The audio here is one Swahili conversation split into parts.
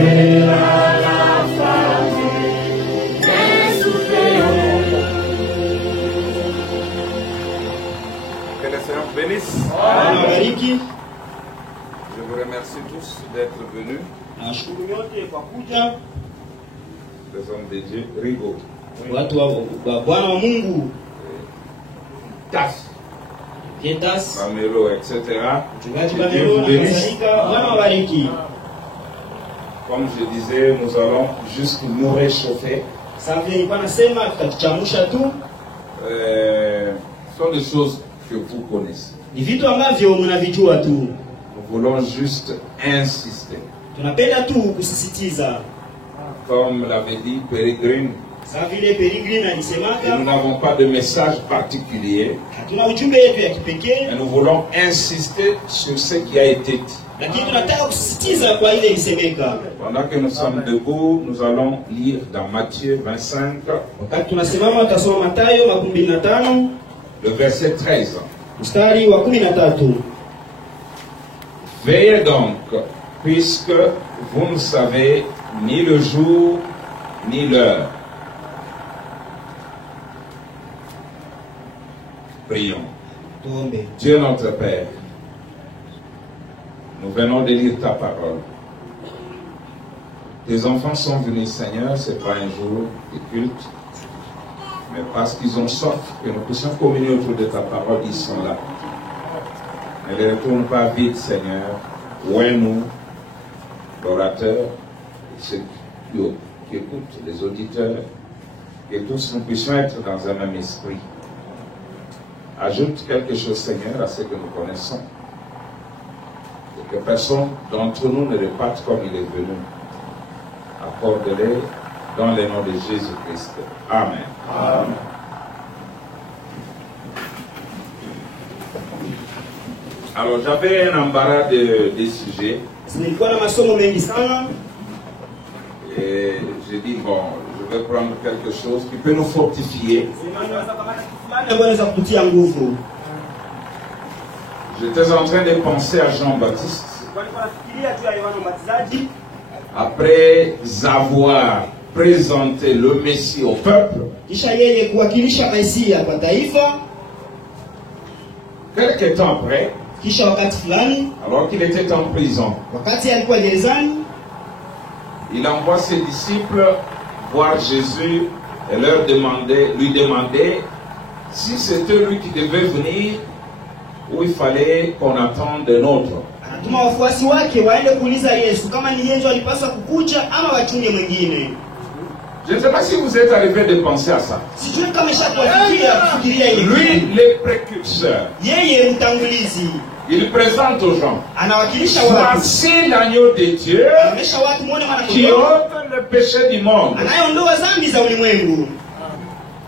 appelle à la famille des souffrants. Que le Seigneur bénisse. Amen. Je vous remercie tous d'être venus. Nashukuru nyote kwa kuja. Les hommes de Dieu, Rigo. Watu wa Bwana wa Mungu. Tas. Ketas. Pamelo, etc. Mchungaji Pamelo na kadhalika. Bwana wabariki. Comme je disais, nous allons juste nous réchauffer. Sasa vile nilikuwa nasema tutatuchamusha tu. Ce sont des choses que vous connaissez. Ni vitu ambavyo mnavijua tu. Nous voulons juste insister. Tunapenda tu kusisitiza. Comme l'avait dit Pérégrine, Sasa vile Pérégrine alisemaka, nous n'avons pas de message particulier. hatuna ujumbe yetu ya kipekee. Et nous voulons insister sur ce qui a été dit. Lakini tunataka kusisitiza kwa ile ilisemeka. Pendant que nous sommes debout, nous allons lire dans Matthieu 25, Wakati tunasimama tutasoma Mathayo 25, le verset 13. mstari wa 13. Veillez donc, puisque vous ne savez ni le jour ni l'heure. Prions. Tuombe. Dieu notre Père, nous venons de lire ta parole. Tes enfants sont venus, Seigneur, ce n'est pas un jour de culte, mais parce qu'ils ont soif que nous puissions communier autour de ta parole, ils sont là. Ne les retourne pas vite, Seigneur. Ouais-nous, l'orateur, ceux qui écoutent, les auditeurs, que tous nous puissions être dans un même esprit. Ajoute quelque chose, Seigneur, à ce que nous connaissons. Et que personne d'entre nous ne reparte comme il est venu. Accorde-les dans le nom de Jésus-Christ. Amen. Amen. Alors, j'avais un embarras de sujets. Nilikuwa na masomo mengi sana. Et j'ai dit, bon, je vais prendre quelque chose qui peut nous fortifier. J'étais en train de penser à Jean-Baptiste. Après avoir présenté le Messie au peuple, quelques temps après, alors qu'il était en prison, il envoie ses disciples voir Jésus et lui demander si c'était lui qui devait venir ou il fallait qu'on attende un autre. Je ne sais pas si vous êtes arrivé de penser à ça. Lui, le précurseur, il présente aux gens, voici l'agneau de Dieu qui ôte le péché du monde.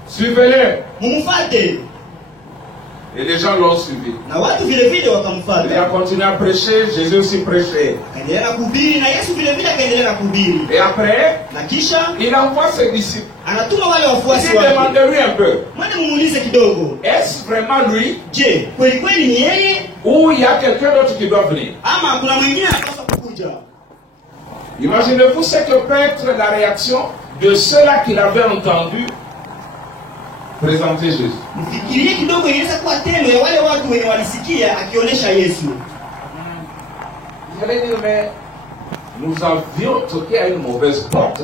Suivez-le. Et les gens l'ont suivi. Il a continué à prêcher, Jésus aussi prêchait. Et après, il envoie ses disciples. Il demande-lui un peu. Est-ce vraiment lui? Ou il y a quelqu'un d'autre qui doit venir? Imaginez-vous ce que peut être la réaction de ceux-là qui l'avaient entendu présenter Jésus. J'allais dire, mais nous avions toqué à une mauvaise porte.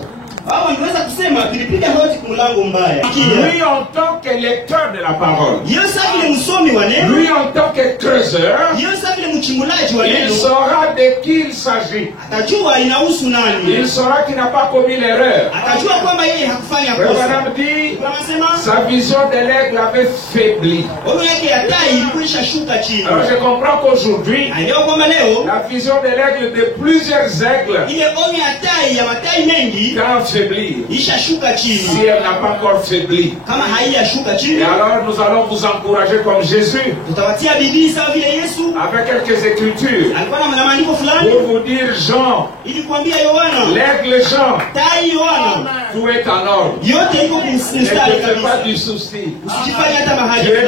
Lui en tant que lecteur de la parole, lui en tant que creuseur, il saura de qui il s'agit. Il saura qu'il n'a pas commis l'erreur. Madame dit, sa vision de l'aigle avait faibli. Alors je comprends qu'aujourd'hui, la vision de l'aigle de plusieurs aigles va faiblir. Si elle n'a pas encore faibli. Et alors nous allons vous encourager comme Jésus avec quelques écritures pour vous dire Jean, l'aigle Jean, tout est en ordre. Ne te fais pas du souci. Tu es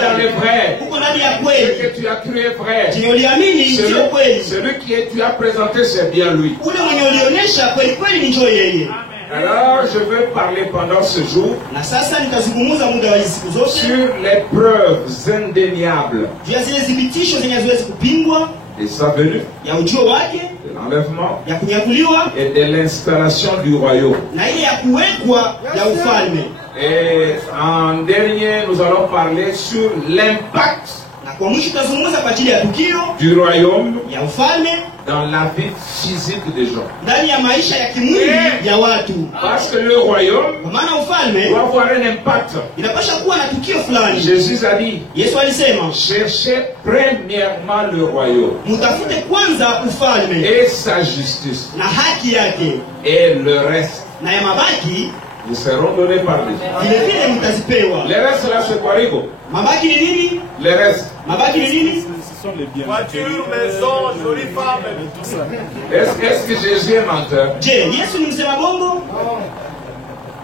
dans le vrai. ahadi ya Ce kweli. que tu as cru est vrai. Chenye uliamini sio kweli. Celui qui tu as présenté, c'est bien lui. Ule mwenye ulionyesha kweli kweli ni njoo yeye. Alors, je vais parler pendant ce jour Na sasa nitazungumza muda wa hizi siku zote sur les preuves indéniables juu ya zile thibitisho zenye haziwezi kupingwa de sa venue, ya ujio wake, de l'enlèvement ya kunyakuliwa et de l'installation du royaume. na ile ya kuwekwa ya ufalme. Et en dernier, nous allons parler sur l'impact Na kwa mwisho tutazungumza kwa ajili ya tukio du royaume ya ufalme dans la vie physique des gens. ndani ya maisha ya kimwili ya watu. Parce que le royaume Kwa maana ufalme doit avoir un impact. inapaswa kuwa na tukio fulani. Jésus a dit, Yesu alisema, cherchez premièrement le royaume mutafute kwanza ufalme et sa justice, na haki yake, et le reste na ya mabaki vous seront donnés par Dieu. vile vile mtazipewa. Le reste là, c'est quoi, Rigo? Mabaki ni nini? Le reste. Mabaki ni nini? Ce sont les biens. Voiture, maison, jolie femme, tout ça. Est-ce que Jésus est menteur? Je, Yesu ni msema bongo?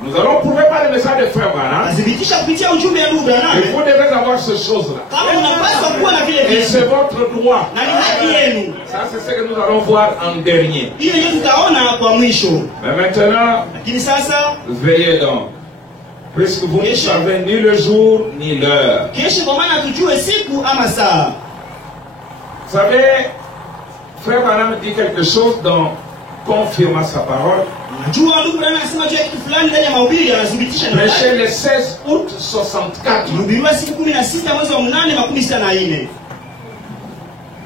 Nous allons prouver par le message de Frère Branham. Athibitisha kupitia ujumbe ya ndugu Branham. Et vous devez avoir ces choses-là. Kama unapaswa kuwa na vile Et vitu c'est votre droit. na ni haki yenu. Ça, c'est ce que nous allons voir en dernier. Hiyo ndio tutaona kwa mwisho. Mais maintenant, Lakini sasa veillez donc. Puisque vous ne savez ni le jour ni l'heure. kesho, kwa maana tujue siku ama saa. Vous savez, Frère Branham dit quelque chose dans confirmant sa parole. Najua ndugu Branham anasema juu ya kitu fulani ndani ya mahubiri, anathibitisha na Prêché le 16 août 64. Mhubiriwa siku 16 mwezi wa 8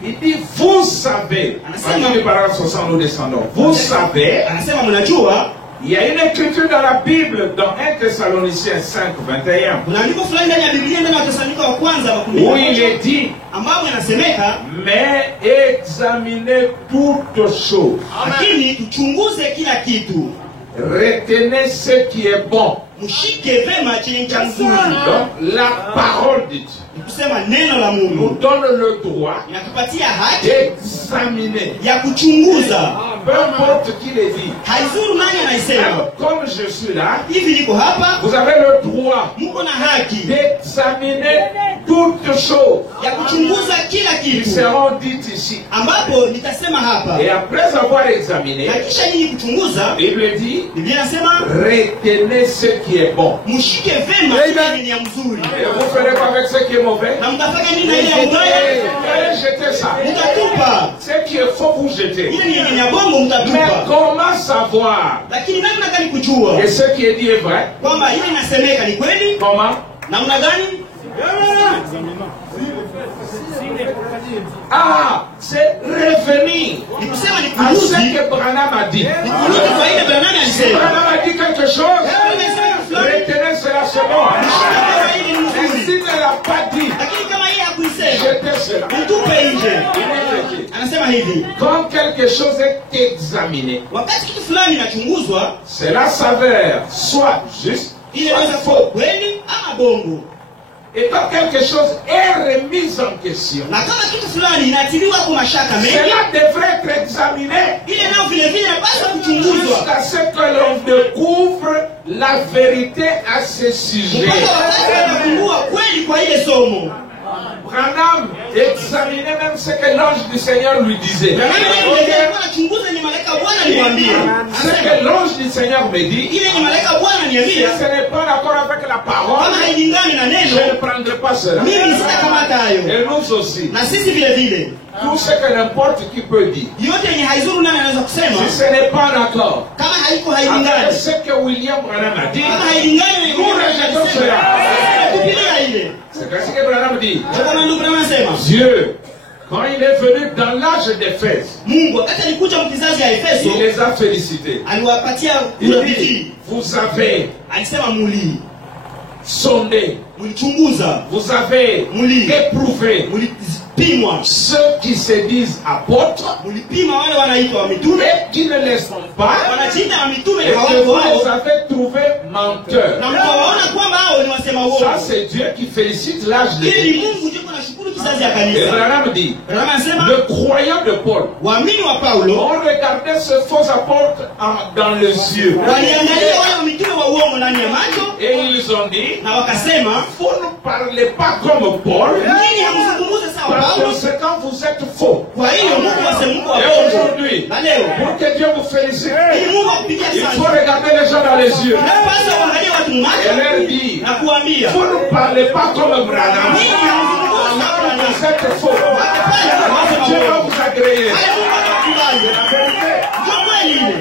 Il dit, vous savez, dans le paragraphe 60, nous descendons, vous savez, anasema mnajua, il y a une écriture dans la Bible, dans 1 Thessaloniciens 5, 21, kuna andiko fulani ndani ya Biblia ndani ya Wathesalonike wa kwanza où il est dit, ambapo inasemeka, mais examinez toutes choses, lakini tuchunguze kila kitu, retenez ce qui est bon. mshike vema chenye cha nzuri. Donc, la parole de Dieu Ni kusema neno la nous Mungu donne le droit inatupatia haki d'examiner, ya kuchunguza. peu importe qui le dit. Haizuru nani anaisema. Alors, comme je suis là, Hivi niko hapa, vous avez le droit mko na haki d'examiner toutes choses ya kuchunguza kila qui kitu, seront dites ici. ambapo nitasema hapa. Et après avoir examiné, Na kisha nyinyi kuchunguza, il me dit, Biblia inasema retenez ce qui est bon. mshike vema chenye ni ya mzuri. Et vous ferez quoi avec ce qui est mauvais? Na mtafanya nini na ile ya Vous ubaya? allez jeter ça. Mtatupa. Ce qui est faux, vous jetez. Ile ni yenye ya bongo Mais mtatupa. comment savoir Lakini namna gani kujua que ce qui est dit est vrai? kwamba ile inasemeka ni kweli? Comment? Namna gani? Ah, c'est revenir Ni kusema ni à ce kurudi. que Branham a dit. Ni kurudi kwa ile Branham Si alisema. Branham a dit quelque chose, retenez cela seulement. Et s'il ne l'a pas dit, Lakini kama yeye hakuisema, jetez cela. mtupe nje. Il est dit, Anasema hivi, quand quelque chose est examiné, wakati kitu fulani inachunguzwa, cela s'avère soit juste, ile soit inaweza kuwa faux. kweli ama bongo. Et quand quelque chose est remis en question, Na kama kitu fulani inatiliwa kwa mashaka mengi, cela devrait être examiné ile nayo vile vile inapaswa kuchunguzwa jusqu'à ce que l'on découvre la vérité à ce sujet. mpaka wakati wanagundua kweli kwa ile somo. Branham examinait même ce que l'ange du Seigneur lui disait. Na mimi vile vile alikuwa anachunguza ni malaika wa Bwana niwaambie. Ce que l'ange du Seigneur me dit, Ile ni malaika wa Bwana si niambia, ce n'est pas d'accord avec la kama parole, hailingani na je neno, ne prendrai pas cela. mimi sitakamata hayo. Et nous aussi. Na sisi vile vile, Tout ce que n'importe qui peut dire. yote yenye haizuru nani anaweza kusema, Si ce n'est pas d'accord kama haiko avec hailingani, ce que William Branham a dit, kama hailingani na nous rejetons cela. kupilia ile. C'est ce que Branham dit. Ndio kama ndugu Branham anasema, Dieu, quand il est venu dans l'âge d'Éphèse, Mungu wakati alikuja mkizazi ya Efeso, il les a félicités. aliwapatia Il urafiki. dit, vous avez Alisema muli sondé, mlichunguza, vous avez éprouvé mlipimwa, ceux qui se disent apôtres mlipima wale wanaitwa mitume, et qui ne le sont pas, wanajiita wa mitume et na que hawako vous hao, les avez trouvés menteurs. na mkawaona kwamba hao ni wasema uongo. Ça, c'est Dieu qui félicite l'âge de Ili ni l'Église. Mungu ndiye anashukuru kizazi ya Et kanisa. Branham dit, Branham anasema le croyant de Paul, waamini wa Paulo on regardait ce faux apôtre dans les yeux. waliangalia wale wa mitume wa uongo ndani ya macho Et ils ont dit, na wakasema, vous ne parlez pas comme Paul, nyinyi hamzungumzi Par conséquent, vous êtes faux. Kwa hiyo Mungu asemko wa Et bongo. aujourd'hui, Na leo pour que Dieu vous félicite, ili Mungu akupigie il sana. faut regarder les gens dans les yeux. Napaswa kuangalia watu Et macho leur dire, na kuambia vous ne parlez pas comme Branham. ninyi hamzungumzi kama Branham. Vous êtes faux. Dieu va vous agréer. Haya, Mungu atakubali. Ndio kweli ile.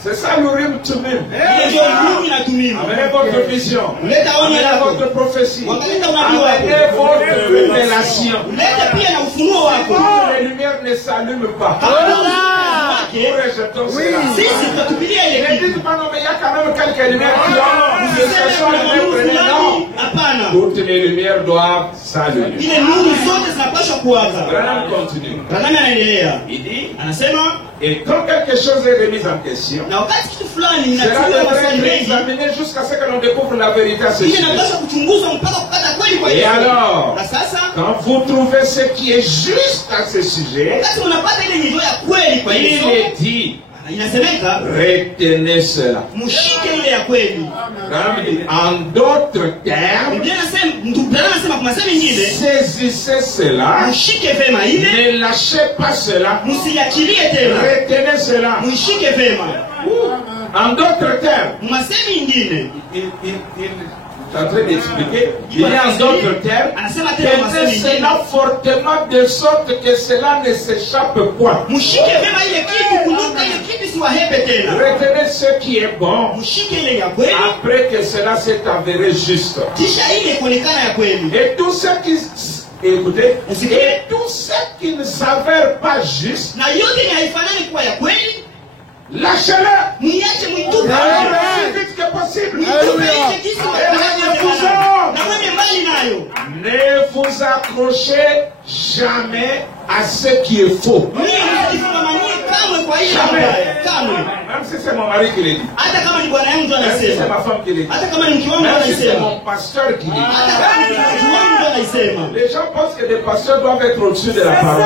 C'est ça l'Urim Tumim. Ile ndio Mungu inatumia. Amenez votre vision. Leta onyo Amenez lako. votre prophétie. Wangaleta unabii wako. Amenez votre révélation. Leta pia na ufunuo wako. Les lumières ne s'allument pas. Wake, Nous rejetons cela. sisi tutatupilia ile Ne kitu. dites pas non, mais il y a quand même quelques lumières qui ont. Ce Usiseme sont les kuna lumières nuru prénées. Non. fulani. Hapana. Toutes les lumières doivent s'allumer. Ile nuru zote zinapaswa kuwaka. Branham continue. Branham anaendelea. Il dit, Anasema et quand quelque chose est remis en question, na wakati kitu fulani cela inatuliwa maswali devrait être mengi, examiné jusqu'à ce que l'on découvre la vérité à ce ile sujet. inapaswa kuchunguzwa mpaka kupata kweli kwa Et hiyo. alors, Na sasa quand vous trouvez ce qui est juste à ce sujet, wakati unapata ile nilio ya kweli kwa il hiyo, est dit, inasemeka retenez cela. mshike ile ya kweli. Branham dit, en d'autres termes, Biblia inasema, ndugu Branham anasema kwa masemi nyingine, saisissez cela, mshike vema ile, ne lâchez pas cela, msiachilie tena. retenez cela. Mshike vema. En d'autres termes, Masemi nyingine il est en train d'expliquer, il est en d'autres termes, anasema tena tenez masemi nyingine, cela fortement de sorte que cela ne s'échappe point. mshike vema ile kitu, kunuka ile kitu siwahepe tena. Retenez ce qui est bon, Mshike ile ya kweli, après que cela s'est avéré juste. kisha ile kuonekana ya kweli. Et tout ce qui, écoutez, Est-ce que- et tout ce qui ne s'avère pas juste, Na yote ni haifanani kuwa ya kweli, lâchez-le. mwiache mwitupe. Aussi vite que possible. Mwitupe ile kisi na mwende mbali nayo. Ne vous accrochez jamais à ce qui est faux. Mimi msijifungamanie kamwe kwa ile Jamais. mbaya. Kamwe. Même si c'est mon mari qui l'a dit. Hata kama ni bwana yangu ndo Même si c'est anasema. ma femme qui l'a dit. Hata kama ni mke wangu ndo Même si c'est anasema. mon pasteur qui l'a Hata kama ni mchungaji wangu ndo anasema. dit. Les gens pensent que les pasteurs doivent être au-dessus de la parole.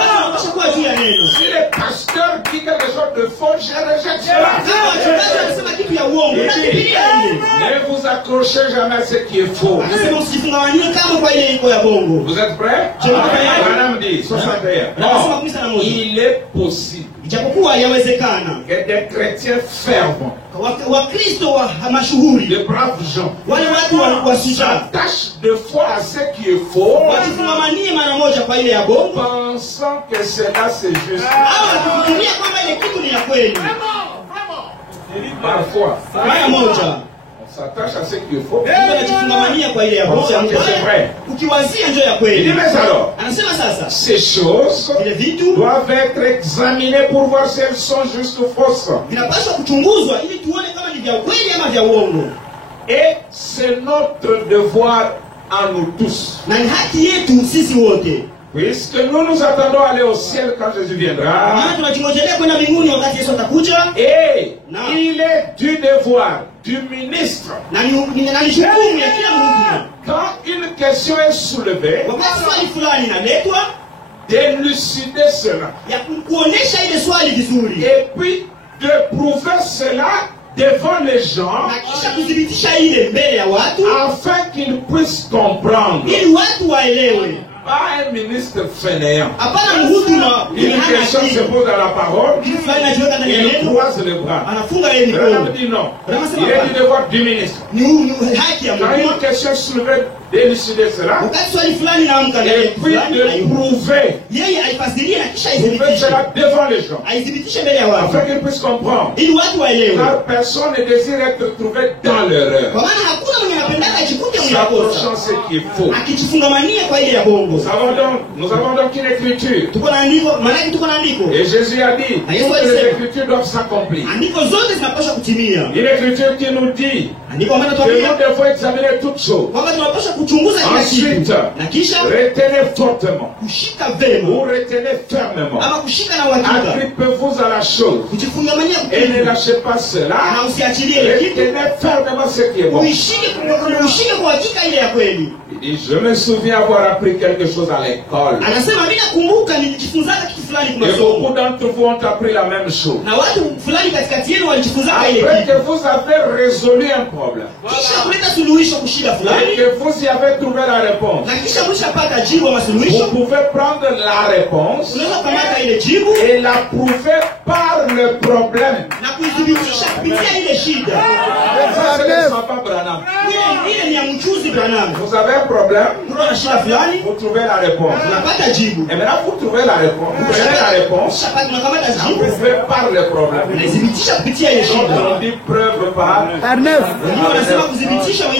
Wanapaswa kuwa juu ya neno. Si le pasteur dit quelque chose de faux, je rejette cela. Kama wachungaji wanasema kitu ya uongo, nakipilia ile. Ne vous accrochez jamais à ce qui est faux. Anasema usijifungamanie kamwe kwa ile iko ya bongo. Vous êtes prêts? Je me prépare. Madame dit, 61. Anasema Or, 11. il est possible Ijapokuwa yawezekana que des chrétiens fervents, Wakristo wa mashuhuri, de braves gens, wale watu wa shujaa s'attachent de fois à ce qui est faux, wakifungamanie mara moja kwa ile ya bongo, pensant que cela c'est juste. au wakifikiria kwamba ile kitu ni ya kweli. Parfois, Mara moja on s'attache à ce qui est faux. mtu anajifungamania kwa ile ya bongo, Pensant que c'est vrai. ukiwazia ndio ya Il dit, kweli. mais alors, Anasema sasa ces choses vile vitu doivent être examinées pour voir si elles sont justes ou fausses. vinapaswa kuchunguzwa ili tuone kama ni vya kweli ama vya uongo, Et c'est notre devoir à nous tous. na ni haki yetu sisi wote, Puisque nous attendons à aller au ciel quand Jésus viendra. maana tunajingojelea kwenda mbinguni wakati Yesu atakuja. Et Non. il est du devoir du ministre, Na ni jukumu ya kila mtu, quand une question est soulevée, wakati swali fulani inaletwa, d'élucider cela. ya kuonesha ile swali vizuri, Et puis de prouver cela devant les gens na kisha kudhibitisha ile mbele ya watu afin qu'ils puissent comprendre. ili watu waelewe. Pas un ministre fainéant. Hapana mhuduma Une question se pose dans la parole, kitu fulani najiweka ndani ya il neno, croise les bras. anafunga yeye Branham mikono. dit non. Il est du devoir du ministre. Ni haki ya Quand Mungu. une question est soulevée, d'élucider cela, Wakati swali fulani naamka ndani et ya puis fulani, de prouver, yeye aifasirie na kisha prouver aithibitishe, cela devant les gens, aithibitishe mbele ya watu afin qu'ils puissent comprendre. ili watu waelewe, Car personne ne désire être trouvé dans l'erreur, kwa maana hakuna mwenye anapendaka ajikute mwenye s'approchant makosa ce qui est faux. akijifungamania kwa ile ya bongo. Nous avons donc une écriture. Tuko na andiko, maana tuko na andiko, Et Jésus a dit, Ah, Yesu toutes alisema. les écritures doivent s'accomplir. andiko zote zinapaswa kutimia. Une écriture qui nous dit Andiko ambalo que tuambia nous devons examiner toutes choses. kwamba tunapaswa kuchunguza kila Ensuite, kitu na kisha retenez fortement kushika ou vema retenez fermement. ama kushika na uhakika, Agrippez-vous à la chose kujifungamania et ne kukitu lâchez pas cela. na usiachilie ile kitu, Retenez fermement ce qui est bon. uishike kwa hakika ile ya kweli. Il dit, je me souviens avoir appris quelque chose à l'école. Anasema mimi nakumbuka nilijifunzaga kitu fulani kwa Et beaucoup masomo, d'entre vous ont appris la même chose. na watu fulani katikati yenu walijifunzaga ile Après kitu. que vous avez résolu un problème, problème. kisha kuleta suluhisho kushida Et fulani, que vous y avez trouvé la réponse. na kisha mlishapata jibu ama Vous suluhisho, pouvez prendre la réponse unaweza kukamata ile jibu et la prouver par le problème. na kuidhibitisha kupitia ile shida. Ça, ce ne sont pas Branham. Ile ni ya mchuzi Branham. Vous avez un problème, Kuna shida fulani, vous trouvez la réponse. unapata jibu. Et maintenant, vous trouvez la réponse. Vous prenez la réponse, Ukishapata unakamata vous jibu, prouvez par le problème. unaidhibitisha kupitia ile Donc, shida. on dit preuve par. Wengine wanasema kudhibitisha mwa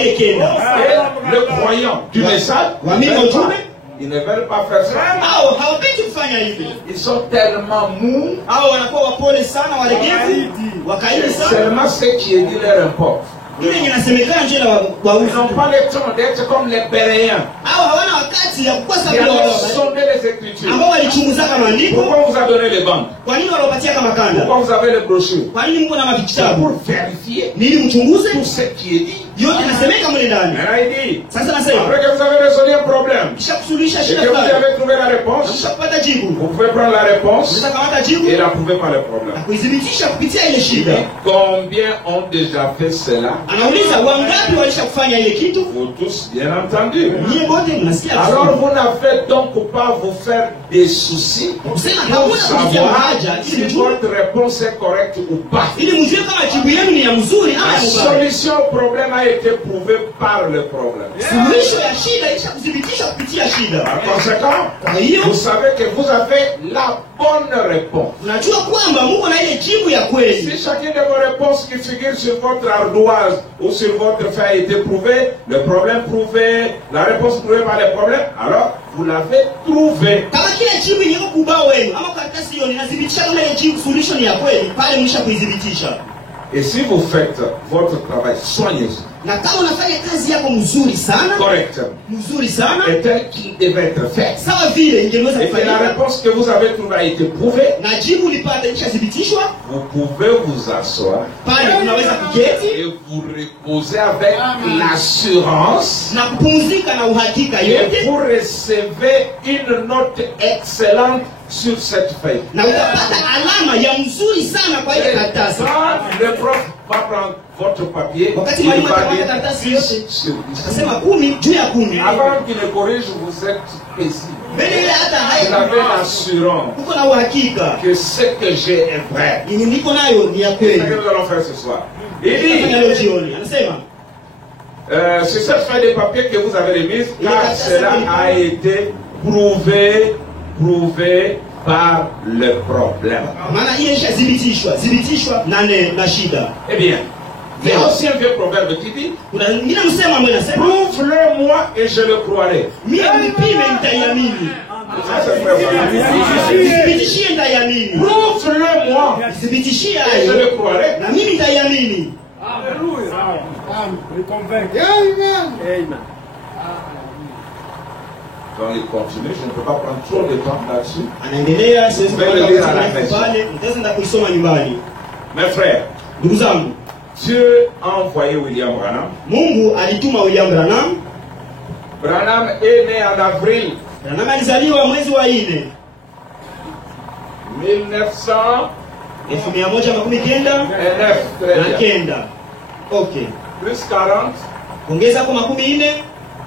ile kenda. Et le croyant du message, Waamini wa ujumbe ils ne veulent pas faire ça. hao hawapendi kufanya hivi. Ils sont tellement mous, Hao wanakuwa wapole sana, walegevu, wakaidi sana. seulement ce qui est dit leur importe. Ile inasemekana nje la Ils wauzi. n'ont pas le temps d'être comme les Béréens Hao hawana wakati ya kukosa qui vile avaient wao sondé les Écritures. ambao walichunguzaka maandiko. Pourquoi on vous a donné les bandes? Kwa nini walopatia kama kanda? Pourquoi vous avez les brochures? Kwa nini mko na C'est mavitabu? pour vérifier Nili mchunguze tout ce qui est dit. yote nasemeka mle ndani. Maintenant, il dit, Sasa nasema après que vous avez résolu un problème kisha kusuluhisha et shida que vous fulani, avez trouvé la réponse, kisha kupata jibu, vous pouvez prendre la réponse unaweza kamata jibu et la prouver par le na problème. kuidhibitisha kupitia ile Il shida. dit, combien ont déjà fait cela? Anauliza wangapi walisha kufanya ile kitu? Vous tous, bien entendu. Nyie wote mnasikia Alors vizuri. vous n'avez donc pas vous faire des soucis Kusema pour hakuna kufikia savoir haja si ili mjue, votre réponse est correcte ou pas. ili mjue kama jibu yenu ni ya mzuri ama La ya mubaya. solution au problème a été prouvée par le problème. Suluhisho ya shida isha kudhibitisha kupitia shida. Par conséquent, Kwa hiyo vous savez que vous avez la bonne réponse. unajua kwamba Mungu na ile jibu ya kweli. Si chacune de vos réponses qui figurent sur votre ardoise ou sur votre feuille a été prouvée, le problème prouvé, la réponse prouvée par le problème, alors vous l'avez trouvé. Kama kile jibu ni kubao wenu ama karatasi hiyo inadhibitisha kama ile jibu solution ni ya kweli, pale mwisha kuidhibitisha. Et si vous faites votre travail soigneusement, Na kama unafanya kazi yako mzuri sana, correctement, sana, et tel qu'il devait être fait, sawa vile ingeweza et que la kufanyika, réponse que vous avez trouvée a été prouvée, na jibu lipata ishathibitishwa, vous pouvez vous asseoir pale unaweza kuketi et vous reposer avec l'assurance na kupumzika na uhakika et yote, vous recevez une note excellente sur cette feuille. na utapata alama ya mzuri sana kwa ile karatasi. Quand le prof va prendre votre papier, Wakati il mwalimu va atakamata dire karatasi 10 yote, sur 10. atasema 10 juu ya 10. Avant qu'il ne corrige, vous êtes paisible. Mbele ile hata Vous avez haya l'assurance uko na uhakika que ce que j'ai est vrai. yenye niko nayo ni ya C'est ce que kweli. nous allons faire ce soir. Il Tutafanya dit, leo jioni. Anasema sur cette feuille de papier que vous avez remise, car cela a été prouvé par le problème. maana ile ishadhibitishwa na shida. Eh bien, il y a aussi un vieux proverbe qui dit, Kuna nyingine msemo ambaye anasema prouve-le moi et je le croirai. mimi nipime nitaiamini. Ça, c'est très bon. Thibitishie nitaiamini. Prouve-le moi Thibitishie et je hayo le croirai. na mimi nitaiamini. Donc il continue, je ne peux pas prendre trop de temps là-dessus. Anaendelea, siwezi Mbele kupata bila wakati anafesi. pale, nitaenda kuisoma nyumbani. Mes frères, Ndugu zangu, Dieu a envoyé William Branham. Mungu alituma William Branham. Branham est né en avril Branham alizaliwa mwezi wa 4 1909. 1119 Très na bien. kenda. Okay. Plus 40, Ongeza kwa 40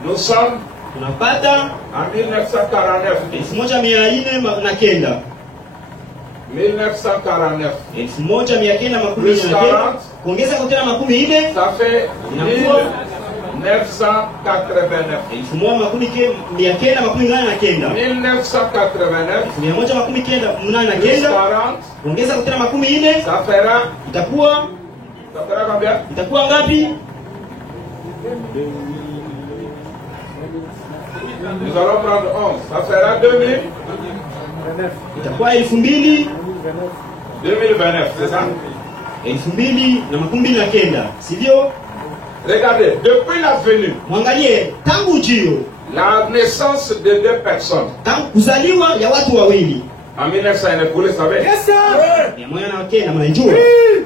nous sommes tunapata en 1949. 1400 na kenda. 1949. 1949 kuongeza kwa tena 40 Ça fait inakuwa 1989. 1989 na kenda. 1989 1989 na plus kenda 40, kuongeza kwa tena 40 ça fera itakuwa ngapi? Nous allons prendre 11. Ça fera 2000, Itakuwa 2000 2029, c'est ça? 2029, sivyo? Regardez, depuis la venue, Mwangalie tangu ujio, la naissance de deux personnes, tangu kuzaliwa ya watu wawili. en 1909, vous le savez, Ya mwana na kenda mnajua.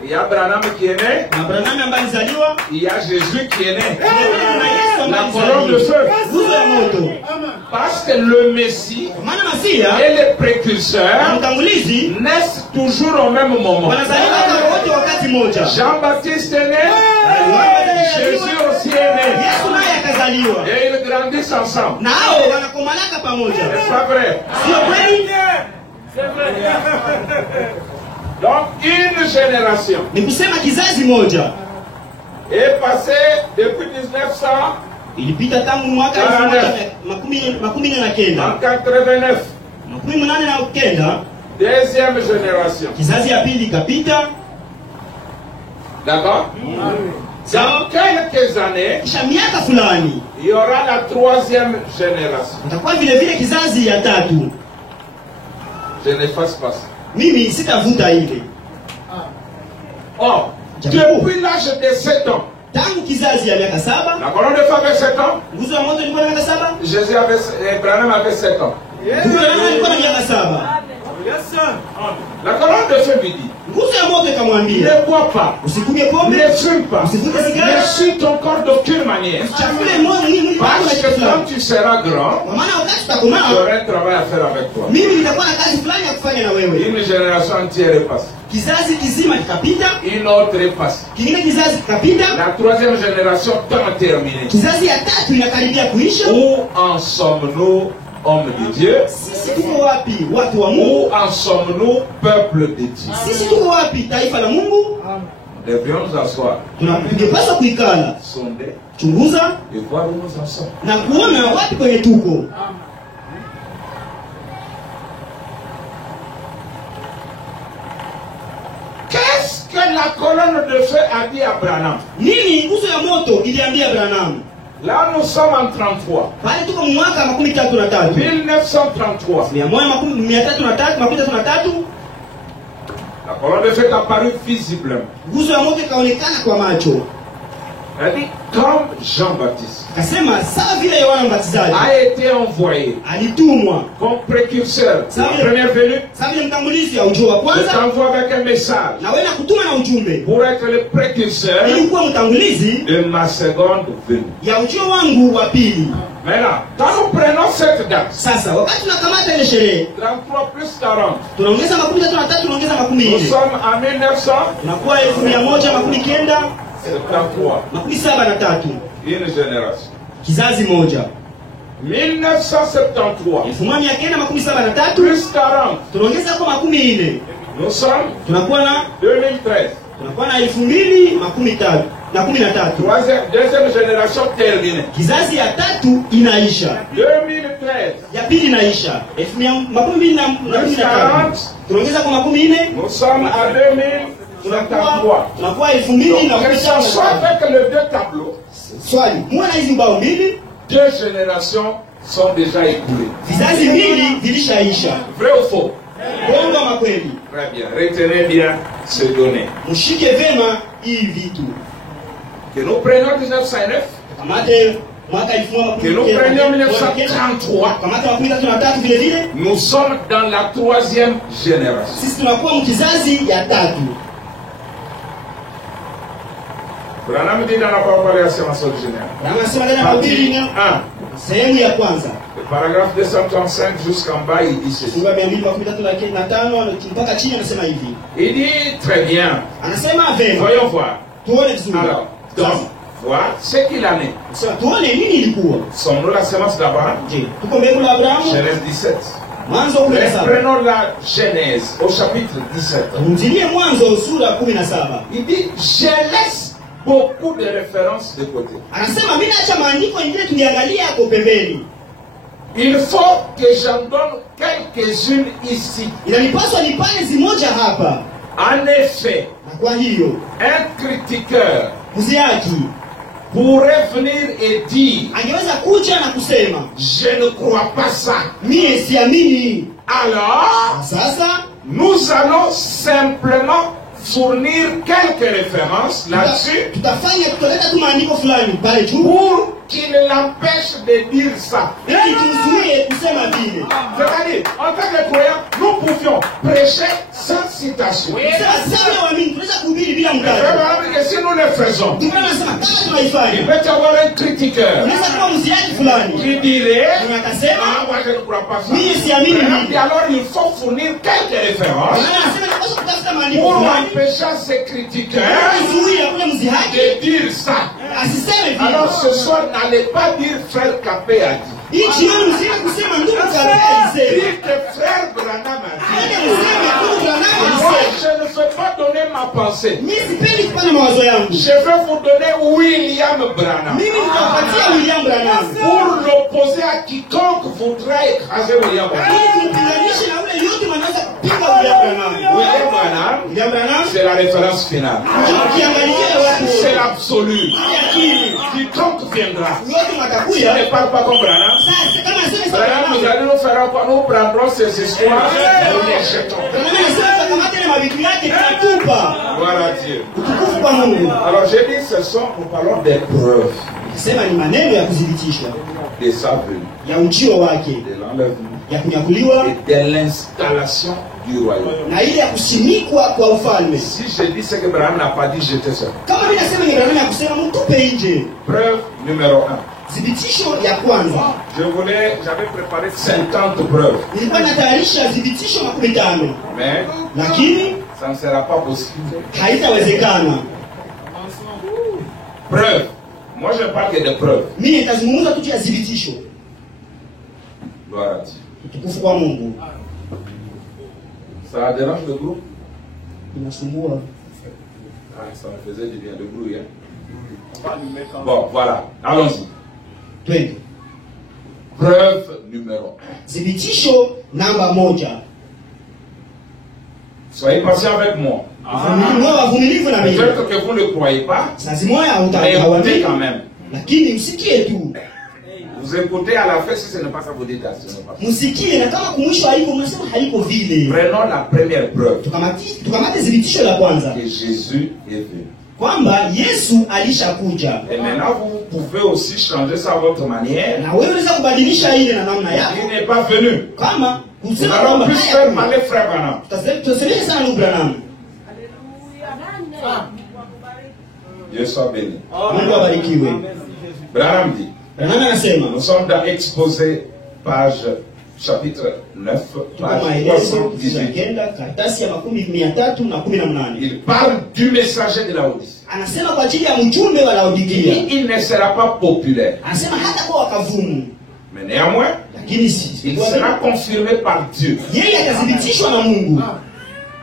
il y a Branham qui est né, Na Branham ambaye alizaliwa, il y a Jésus qui est né. na Yesu ambaye La colonne de alizaliwa. feu. Nguzo ya moto. Parce que le Messie Kwa maana Masia et les na précurseurs mtangulizi naissent toujours au même moment. wanazaliwa wote wakati mmoja. Jean-Baptiste est né, Jésus aussi est né. Yesu naye akazaliwa. Et ils grandissent ensemble. Na hao wanakomalaka pamoja. N'est-ce pas vrai? Sio kweli? Donc une génération Ni kusema kizazi moja est passée depuis 1900 ilipita tangu mwaka 1989 en 89. 89 Deuxième génération. kizazi ya pili ikapita. D'accord? Dans quelques années, Kisha miaka fulani il y aura la troisième génération. itakuwa vile vile kizazi ya tatu. Je n'efface pas ça. Mimi sitavuta ile. Or, depuis l'âge de 7 ans, Tangu kizazi ya miaka 7, la colonne de feu avait 7 ans, nguzo ya moto ilikuwa na miaka 7, Jésus avait, Branham avait 7 ans. nguzo ya moto ilikuwa na miaka 7. La colonne de feu lui dit, Nguzo ya moto ikamwambia, ne bois pas, usikunywe pombe, ne fume pas, usivute sigara, ne suis ton corps d'aucune manière. chafule mwili wako Parce na que kitu quand fulani. tu seras grand, Kwa maana wakati utakomaa, j'aurai un travail à faire avec toi. mimi nitakuwa na kazi fulani ya kufanya na wewe. Une génération entière est passée. Kizazi kizima kikapita, Une autre est passée. kingine kizazi kikapita, La troisième génération tend terminée. kizazi ya tatu inakaribia kuisha. Où en sommes-nous, hommes de Dieu? Sisi tuko wapi watu wa Mungu? Où en sommes-nous, peuple de Dieu? Sisi tuko wapi taifa la Mungu? Nous devrions nous asseoir, Tunapaswa kuikala, sonder chunguza et voir où nous en sommes. na kuona wapi kwenye tuko. Qu'est-ce que la colonne de feu a dit à Branham? Nini nguzo ya moto iliambia Branham? Là, nous sommes en 33. Pale tuko mwaka 13. 1933. 1333. La colonne de feu est apparue visiblement. Nguzo ya moto ikaonekana kwa macho. Elle dit, comme Jean-Baptiste Akasema sawa vile Yohana Mbatizaji a été envoyé alitumwa comme précurseur de la première venue, sawa vile mtangulizi ya ujio wa je kwanza, t'envoie avec un message na wewe nakutuma na ujumbe pour être le précurseur ili kuwa mtangulizi de ma seconde venue. ya ujio wangu wa pili. Maintenant, quand nous prenons cette date, Sasa wakati tunakamata ile sherehe 33 plus 40, tunaongeza 13, tunaongeza nous 14, sommes en 1973. tunakuwa 1119 73, Une génération. kizazi moja. 1973 1973 plus 40, tunaongeza kwa 14, nous sommes tunakuwa na 2013. 2013. Deuxième génération terminée. Kizazi ya tatu inaisha, 2013 ya pili inaisha. 2013 tunaongeza kwa 14, nous sommes à 2053. tunakuwa Que ce soit 2013. avec les deux tableaux, Swali, muona hizi mbao mbili, 2 générations sont déjà écoulées. vizazi mbili vilishaisha. Vrai ou faux? Bongo ama kweli? Très bien. Retenez bien ces données. Mshike vema hii vitu. Que nous prenions 1909, Kamate mwaka que nous prenions 1933, kamata 13 vile vile, nous sommes dans la troisième génération. sisi tunakuwa mkizazi ya tatu. Branham dit dans la parole à séance originale. Na anasema ndani ya Partie Biblia 1, sehemu ya kwanza, le paragraphe 235 jusqu'en bas, il dit ceci. sura 235 mpaka chini anasema hivi. Il dit très bien. Anasema vema, Voyons voir. tuone vizuri. Alors, donc, voilà ce qu'il en est. Anasema tuone nini ilikuwa. Sommes-nous la sémence d'Abraham? Je, tuko mbegu la Abrahamu, Genèse 17. Mwanzo Mais 17. prenons la Genèse au chapitre 17. Tumtilie Mwanzo sura 17. Il dit, je laisse beaucoup de références de côté. Anasema mimi naacha maandiko ingine tuliangalia hapo pembeni. Il faut que j'en donne quelques-unes ici. Inanipaswa nipane zimoja hapa. En effet, Na kwa hiyo un critiqueur mziaki pourrait venir et dire, angeweza kuja na kusema je ne crois pas ça. mie siamini. Alors, Sasa nous allons simplement fournir quelques références là-dessus tutafanya tutoleta tu maandiko fulani pale juu pour qu'il l'empêche de dire ça. ili tumzuie kusema vile. C'est-à-dire, en tant que croyants, nous pouvions prêcher sans citation. Sasa sasa waamini tunaweza kuhubiri bila Mais mkazo. vraiment que si nous le faisons, Ndio nasema kama il tunaifanya peut y avoir un critiqueur unaweza kuwa mziaki fulani qui dirait, na akasema ah, moi je ne crois pas ça. mimi siamini Et hivi. alors il faut fournir quelques références Maana anasema napaswa kutafuta kutafuta maandiko pour fulani, empêcher à ces critiqueurs kuzuia kule mzihaki de dire ça. asiseme vile. Alors ce soir, n'allez pas dire frère Capé a dit. Hii jioni msije kusema ndugu Kapea alisema. Dites que frère Branham a dit. Aende mseme ndugu Branham Moi, alisema. je ne veux pas donner ma pensée. Mimi sipendi kufanya mawazo yangu. Je vais vous donner William Branham. Mimi nitawapatia William Branham. Pour l'opposer à quiconque voudra écraser William Branham. Ili tumpiganishe na ule yote manaweza kupinga William Branham. William Branham, William Branham c'est la référence finale. ukiangalia watu C'est l'absolu. akili Quiconque viendra. yote Si watakuya. ne parle pas comme Branham, Sasa kama nasema sasa Branham, nous allons nous faire quoi? Nous prendrons ces histoires et nous les jetons. Branham anasema tukamate ile mavitu yake tunatupa. Voilà Dieu. Utukufu kwa Mungu. Alors j'ai dit, ce sont, nous parlons des preuves Sema ni maneno ya kudhibitishwa de sa venue, ya ujio wake, de l'enlèvement ya kunyakuliwa et de l'installation du royaume. na ile ya kusimikwa kwa ufalme. Si je dis ce que Branham n'a pas dit, j'étais seul. Kama mimi nasema ni Branham ya kusema mtupe nje. Preuve numéro 1. Thibitisho ya kwanza. J'avais préparé 50 preuves. Nilikuwa natayarisha thibitisho 15. Mais Lakini ça ne sera pas possible. haitawezekana. Preuve. Moi je parle que de preuves. Mimi nitazungumza tu ya thibitisho. Gloire à Dieu. Utukufu kwa Mungu. Ça dérange le groupe? Inasumbua. Ah, ça me faisait du bien de bruit. Hein? Bon, voilà. Allons-y. Twende. Preuve numéro 1. Thibitisho namba 1. Soyez patient avec moi. Wavumilivu na mimi. Peut-être que vous ne croyez pas, Saa zimoya mais écoutez utaamini quand même. lakini msikie tu. Vous écoutez à la fin, si ce n'est pas ça, vous dites, ah, ce n'est pas ça. Msikie na kama kumwisho haiko mnasema haiko vile. Prenons la première preuve Tukamate thibitisho la kwanza que Jésus est venu. kwamba Yesu alishakuja. Et maintenant, vous pouvez aussi changer ça à votre manière. Na wewe unaweza kubadilisha ile na namna yako. Il n'est pas venu. Kama Nous kusema allons kwamba plus haya faire parler frère Branham. tutasemea sana ndugu Branham. Dieu soit béni. Mungu abarikiwe. Branham dit, Branham anasema nous sommes dans Exposé, page, chapitre 9, tuko page maelezo 318. kenda karatasi ya 318. Il parle du messager de Laodicée. Anasema kwa ajili ya mjumbe wa Laodikia. Il ne sera pas populaire. Anasema hata kwa wakavumu. Mais néanmoins, Lakini si il sera confirmé par Dieu. yeye atathibitishwa na Mungu.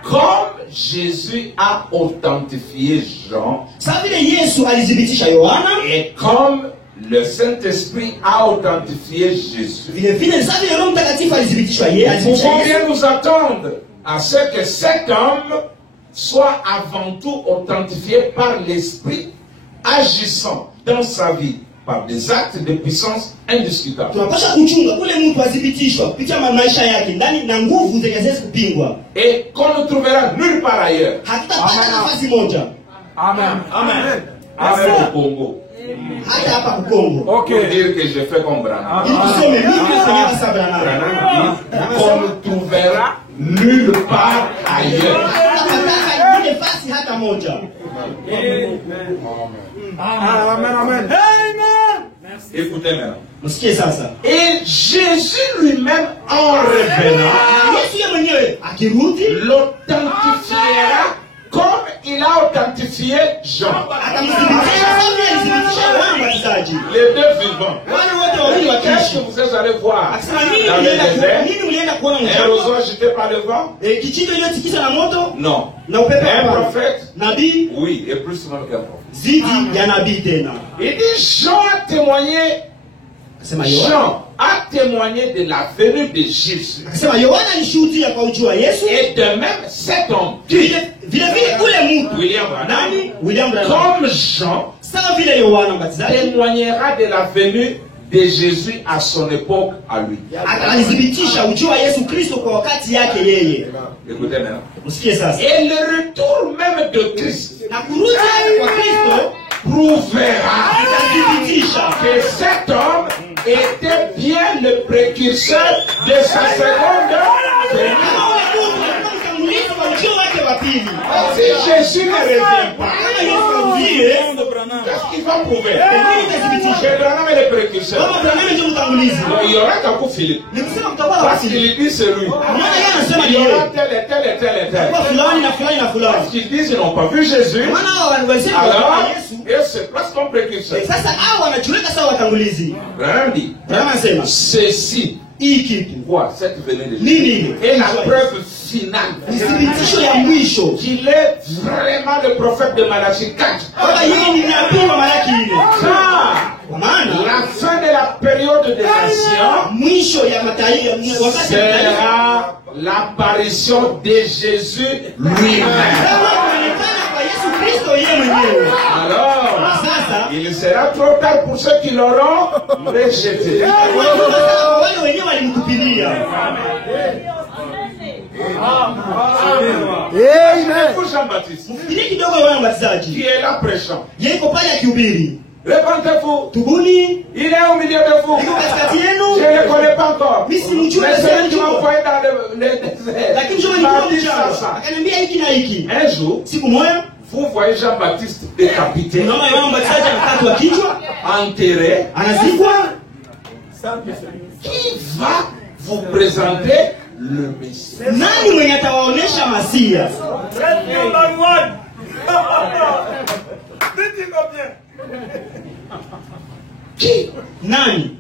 Comme Jésus a authentifié Jean, Sasa vile Yesu alithibitisha Yohana, et comme le Saint-Esprit a authentifié Jésus, vile vile sasa vile Roho Mtakatifu alithibitisha yeye, nous alithibitisha pouvons Yesu. bien nous attendre à ce que cet homme soit avant tout authentifié par l'Esprit, agissant dans sa vie par des actes de puissance indiscutables. Tunapaswa kuchunga kule mtu athibitishwa kupitia maisha yake ndani na nguvu zenye haziwezi kupingwa. Et qu'on ne trouvera nulle part ailleurs. Hatutapata nafasi moja. Amen. Amen. Avec le Congo. Hata hapa Kongo. Pour dire que je fais comme Branham. Ili tuseme mimi nafanya kama Branham. Branham dit qu'on ne trouvera nulle part ailleurs. Hatutapata ile nafasi hata moja. Amen. Amen. Écoutez maintenant. Msikie sasa. Et Jésus lui-même, en revenant, Yesu yeye mwenyewe akirudi l'authentifiera comme il a authentifié Jean. atamthibitisha kama alithibitisha Yohana Mbatizaji. Les deux vivants. Wale wote wawili Qu'est-ce wakiishi. que vous allez voir Akisema nini dans le désert? mlienda kuona Un mjangwa? roseau agité par le vent? Kijito iliyotikiswa na moto Non. na upepo Un wa prophète? nabii Oui, et plus souvent qu'un prophète. zidi ya nabii tena. Il dit Jean a témoigné. Akasema Yohana Jean a témoigné de la venue de Jésus. akasema Yohana alishuhudia kwa ujio wa Yesu. Et de même, cet homme, Vile vile ule mtu William Branham, nani? William Branham. comme Jean, Sawa vile Yohana Mbatizaji témoignera de la venue de Jésus à son époque à lui. alithibitisha ujio wa Yesu Kristo kwa wakati yake yeye. Écoutez maintenant. Msikie sasa. Et le retour même de Christ Na kurudi kwa Kristo prouvera itathibitisha que cet homme était bien le précurseur de sa seconde venue. kama wewe mtu unataka mtangulizi wa ujio wake wa pili. Si Jésus ne revient pas, Kama Yesu vile Qu'est-ce qu'il va prouver? itathibitisha Chez Branham et les précurseurs. kama Branham ndio mtangulizi. Il y aura qu'un coup Philippe. Ni kusema mtakuwa Parce wasili. qu'il dit c'est lui. Maana yeye anasema Il ni y aura yeye. tel et tel et tel et tel. Kwa fulani na fulani na fulani. Parce qu'ils disent ils n'ont pas vu Jésus. Maana hao walisema Alors, kwa Yesu. et c'est presque comme précurseur. Sasa hao wanajiweka sawa watangulizi. Branham dit, Branham anasema ceci, hii kitu quoi, cette venue de nini Jésus, ile? est la preuve finale Ni thibitisho ya mwisho. qu'il est vraiment le prophète de Malachie 4. Baba yeye ni nabii wa Malaki ile. Car Kwa maana la fin de la période des nations mwisho ya mataifa wakati ya mataifa sera l'apparition de Jésus lui-même. kama kuonekana kwa Yesu Kristo yeye mwenyewe. Alors, Sasa il sera trop tard pour ceux qui l'auront rejeté. wale wenyewe walimtupilia. Pour Jean-Baptiste, Fikiria kidogo Yohana Mbatizaji. qui est là prêchant. Yeye yuko pale akihubiri. Répentez-vous. Tubuni, Il est au milieu de vous. yuko katikati Je ne yenu. le connais pas encore. Mimi simjui Mais na celui qui m'a simjui. envoyé dans le désert Lakini njoo m'a nikupe dit ça, mchana. ça. Akaniambia hiki na hiki. Un jour, Siku moja vous voyez Jean-Baptiste décapité, unaona Yohana Mbatizaji amekatwa kichwa, enterré. anazikwa. Qui va vous présenter le Messie? Nani mwenye atawaonesha Masia? Qui? Nani?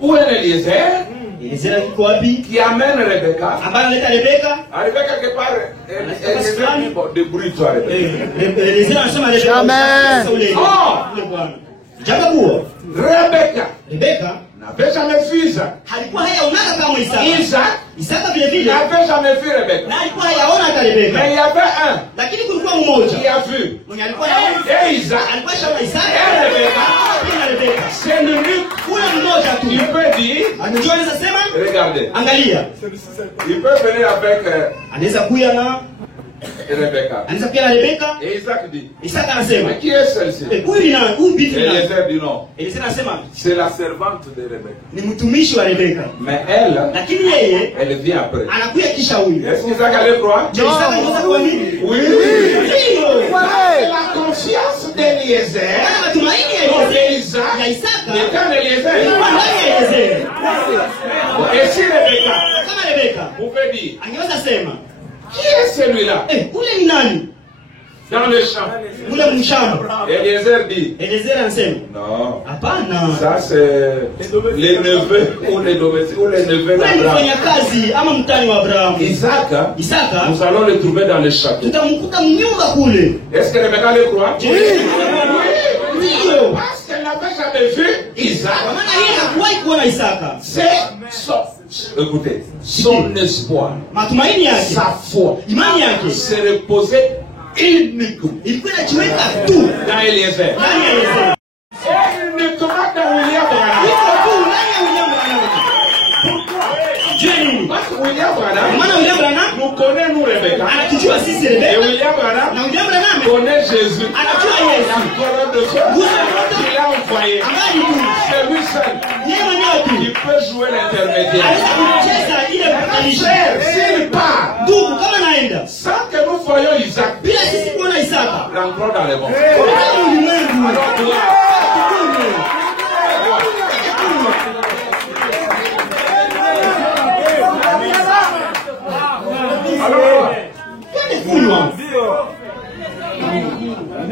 Où est Eliezer Elezera yuko wapi? qui amène Rebecca? Ambaye analeta Rebeka. Arrivé quelque part, Eliezer dit, bon, débrouille-toi, Rebecca. Elezera anasema Rebeka. Jamais. Sasa ule Oh! bwana. Japokuwa Rebecca Rebeka n'avait jamais vu Isaac. alikuwa hayaonaka kama Isaka. Isaac Isaka vile vile n'avait jamais vu Rebecca. na alikuwa hayaona hata Rebeka. Mais il y avait un Lakini kulikuwa mmoja qui a vu. mwenye alikuwa anaona Et Isaac, alikuwa shaona Isaka Et Rebeka. pia na Rebeka. c'est l'unique Kuna mmoja tu. qui peut dire, Anajua anaweza sema regardez, angalia. il peut venir avec Anaweza kuya na Rebecca. anaweza pia na Rebeka. Et Isaac dit, Isaka anasema mais qui est celle-ci? huyu ni nani? Huyu binti ni nani? Eliezer dit non, Elezera anasema c'est la servante de Rebecca. ni mtumishi wa Rebeka. Mais elle, Lakini yeye elle vient après. anakuya kisha huyu. Est-ce qu'Isaac allait croire? Je Isaka anaweza kuwa nini? Oui. Ndio. C'est la confiance d'Eliezer Kana matumaini ya pour Eliezer Isaac. ya Isaka Mais quand Eliezer ilikuwa ndani ya Eliezer. et si Rebecca Kama Rebeka pouvait dire, angeweza sema qui est celui-là ule ni nani? dans le champ? Ule mshamba. Eliezer dit, Eliezer anasema non, hapana. ça c'est les neveux ou les domestiques ou les neveux Ule ni d'Abraham. mfanyakazi ama mtani wa Abrahamu. Isaac, Isaka nous allons le trouver dans le château. tutamkuta mnyumba kule. Est-ce que Rebecca le croit? Je ndio. Parce qu'elle n'avait jamais vu Isaac. Kwa maana yeye hakuwahi kuona Isaka. C'est son, écoutez, son espoir, Matumaini yake, sa foi, imani yake se reposait uniquement ilikuwa inajiweka tu dans Eliezer. ndani ya Eliezer. Uniquement dans William Branham. Iko tu ndani ya William Branham. Jua nini? Parce que William Branham Maana William Branham nous connaît, nous Rebecca. anatujua sisi Et Rebeka William na Branham William Branham connaît Jésus. anajua Yesu Colonne de feu qu'il a envoyé. ambaye ni Mungu. C'est lui seul Yeye mwenyewe qui tu peut jouer l'intermédiaire. anaweza kucheza ile mpatanishi. Frère, s'il part, Ndugu, kama naenda sans que nous voyions Isaac, bila sisi kuona Isaka rentrons dans les bons. kwa ulimwengu Alors, gloire. Alors, kunywa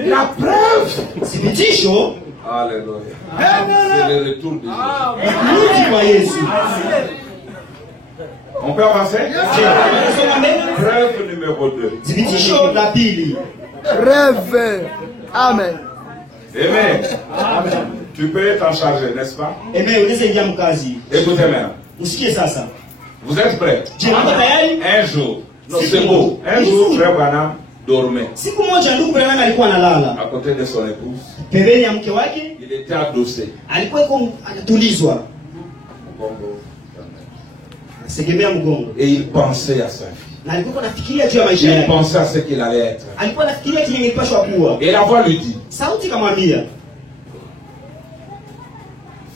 la preuve. thibitisho Alléluia. C'est le retour de Jésus. kurudi kwa Yesu. On peut avancer? Tunasoma mbele. Preuve numéro 2. Thibitisho la pili. Rêve. Amen. Amen. Tu peux t'en charger, n'est-ce pas? Unaweza ingia mkazi. Écoutez maintenant. Usikie sasa. Vous êtes prêts? Je, mko tayari? Un jour, non, c'est beau. Un jour, frère Branham dormait Siku moja ndugu Branham alikuwa analala à côté de son épouse. pembeni ya mke wake, Il était adossé alikuwa yuko anatulizwa, au Congo. anasegemea mgongo, Et il pensait à sa vie. na alikuwa anafikiria juu ya maisha Il yake. pensait à ce qu'il allait être. Alikuwa anafikiria kile kilipashwa kuwa. Et la voix lui dit, Sauti kamwambia,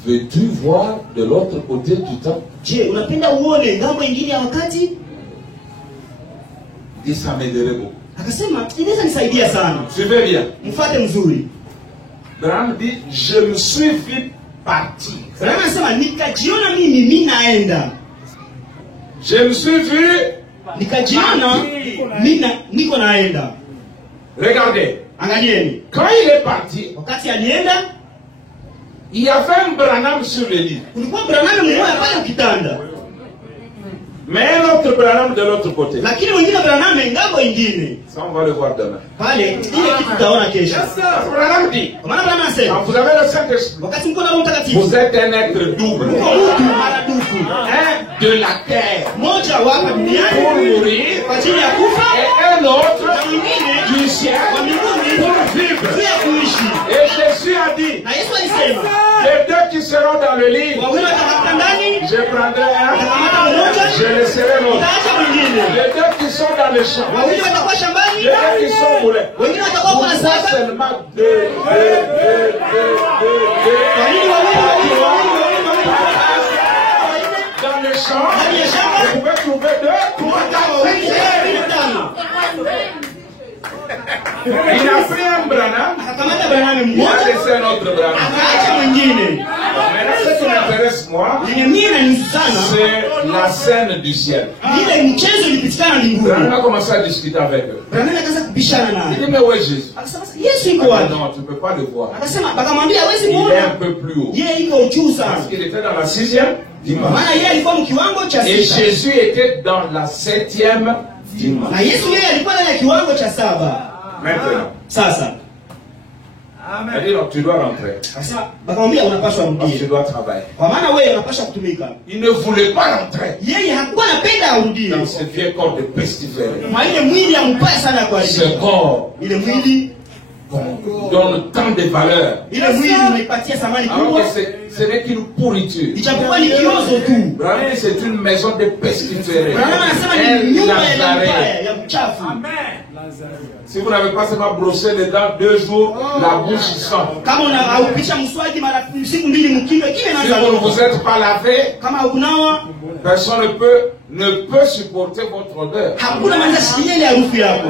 veux-tu voir de l'autre côté du temps? je, unapenda uone ngambo ingine ya wakati? Il dit, ça m'aiderait beaucoup. Akasema inaweza nisaidia sana. Suivez bien. Mfuate mzuri. Branham dit, je me suis vu partir. Branham anasema nikajiona mimi naenda. Je me suis vu. Nikajiona mimi niko naenda. Regardez. Angalieni. Quand il est parti, Wakati alienda, il y avait un Branham sur le lit. kulikuwa Branham mmoja pale kitanda. Mais un autre Branham de l'autre côté. Lakini wengine Branham ngambo ingine. Ça, on va le voir demain. Pale ile kitu tutaona kesho. Branham dit, Kwa maana Branham quand anasema vous avez le Saint-Esprit, wakati mko na Roho Mtakatifu, vous êtes un être double. mtu maradufu. Un de la terre Mmoja wapa pour duniani mourir kwa ajili ya kufa et un autre na mwingine du ciel wa mbinguni pour juu vivre. ya kuishi. Et Jésus a dit, Na Yesu alisema les deux qui seront dans le lit, wawili watakapokuwa ndani, je prendrai un, watakamata mmoja, je laisserai l'autre. utaacha mwingine. Les deux qui sont dans le champ, Wawili watakuwa shambani, les deux qui sont moulés. wengine watakuwa kwa Pourquoi sasa. seulement deux? Kwa nini wawili Dans le champ, ndani ya shamba? vous pouvez trouver deux, trois, quatre, Wawili cinq. tano. Il a pris un Branham, Akakamata Branham il a mmoja, laissé un autre Branham. akaacha mwingine. Maintenant, ce qui m'intéresse, moi, Yenye mimi inanihusu sana, c'est la scène du ciel. ile mchezo ilipitikana mbinguni. Branham a commencé à discuter avec eux. Branham akaanza kubishana Il naye. dit, mais où est Jésus? Akasema Yesu Il iko dit, wapi? non, tu ne peux pas le voir. Akasema bakamwambia hawezi Il est un muona. peu plus haut. Yeye iko juu sana. Parce qu'il était dans la 6e dimension. Maana yeye alikuwa mkiwango cha Et sita. Jésus était dans la 7e dimension. Na Yesu yeye alikuwa ndani ya kiwango cha saba. Maintenant, Sasa il dit, non, tu dois rentrer. akasema bakamwambia unapaswa Parce que tu urudie. dois travailler. Kwa maana wewe unapaswa kutumika. Il ne voulait pas rentrer Yeye hakuwa anapenda arudie. dans ce vieux corps de pestiféré. Mwa ile mwili ya mbaya sana kwa Ce ajili. corps Ile mwili, qu'on donne tant de valeur. ile mwili unaipatia thamani Alors kubwa. que ce n'est qu'une pourriture. Ijapokuwa ni kiozo tu. Branham, c'est une maison de pestiférés. Branham anasema ni Un nyumba ya Nazareth. mbaya ya mchafu. Si vous n'avez pas seulement brossé les dents 2 jours, la bouche sent. Kama unaupisha mswaki mara siku mbili mkinywa kile Si inaanza vous ne roho. vous êtes pas lavé, Kama ukunawa personne ne peut supporter votre odeur. hakuna manza shikilia ile harufu yako.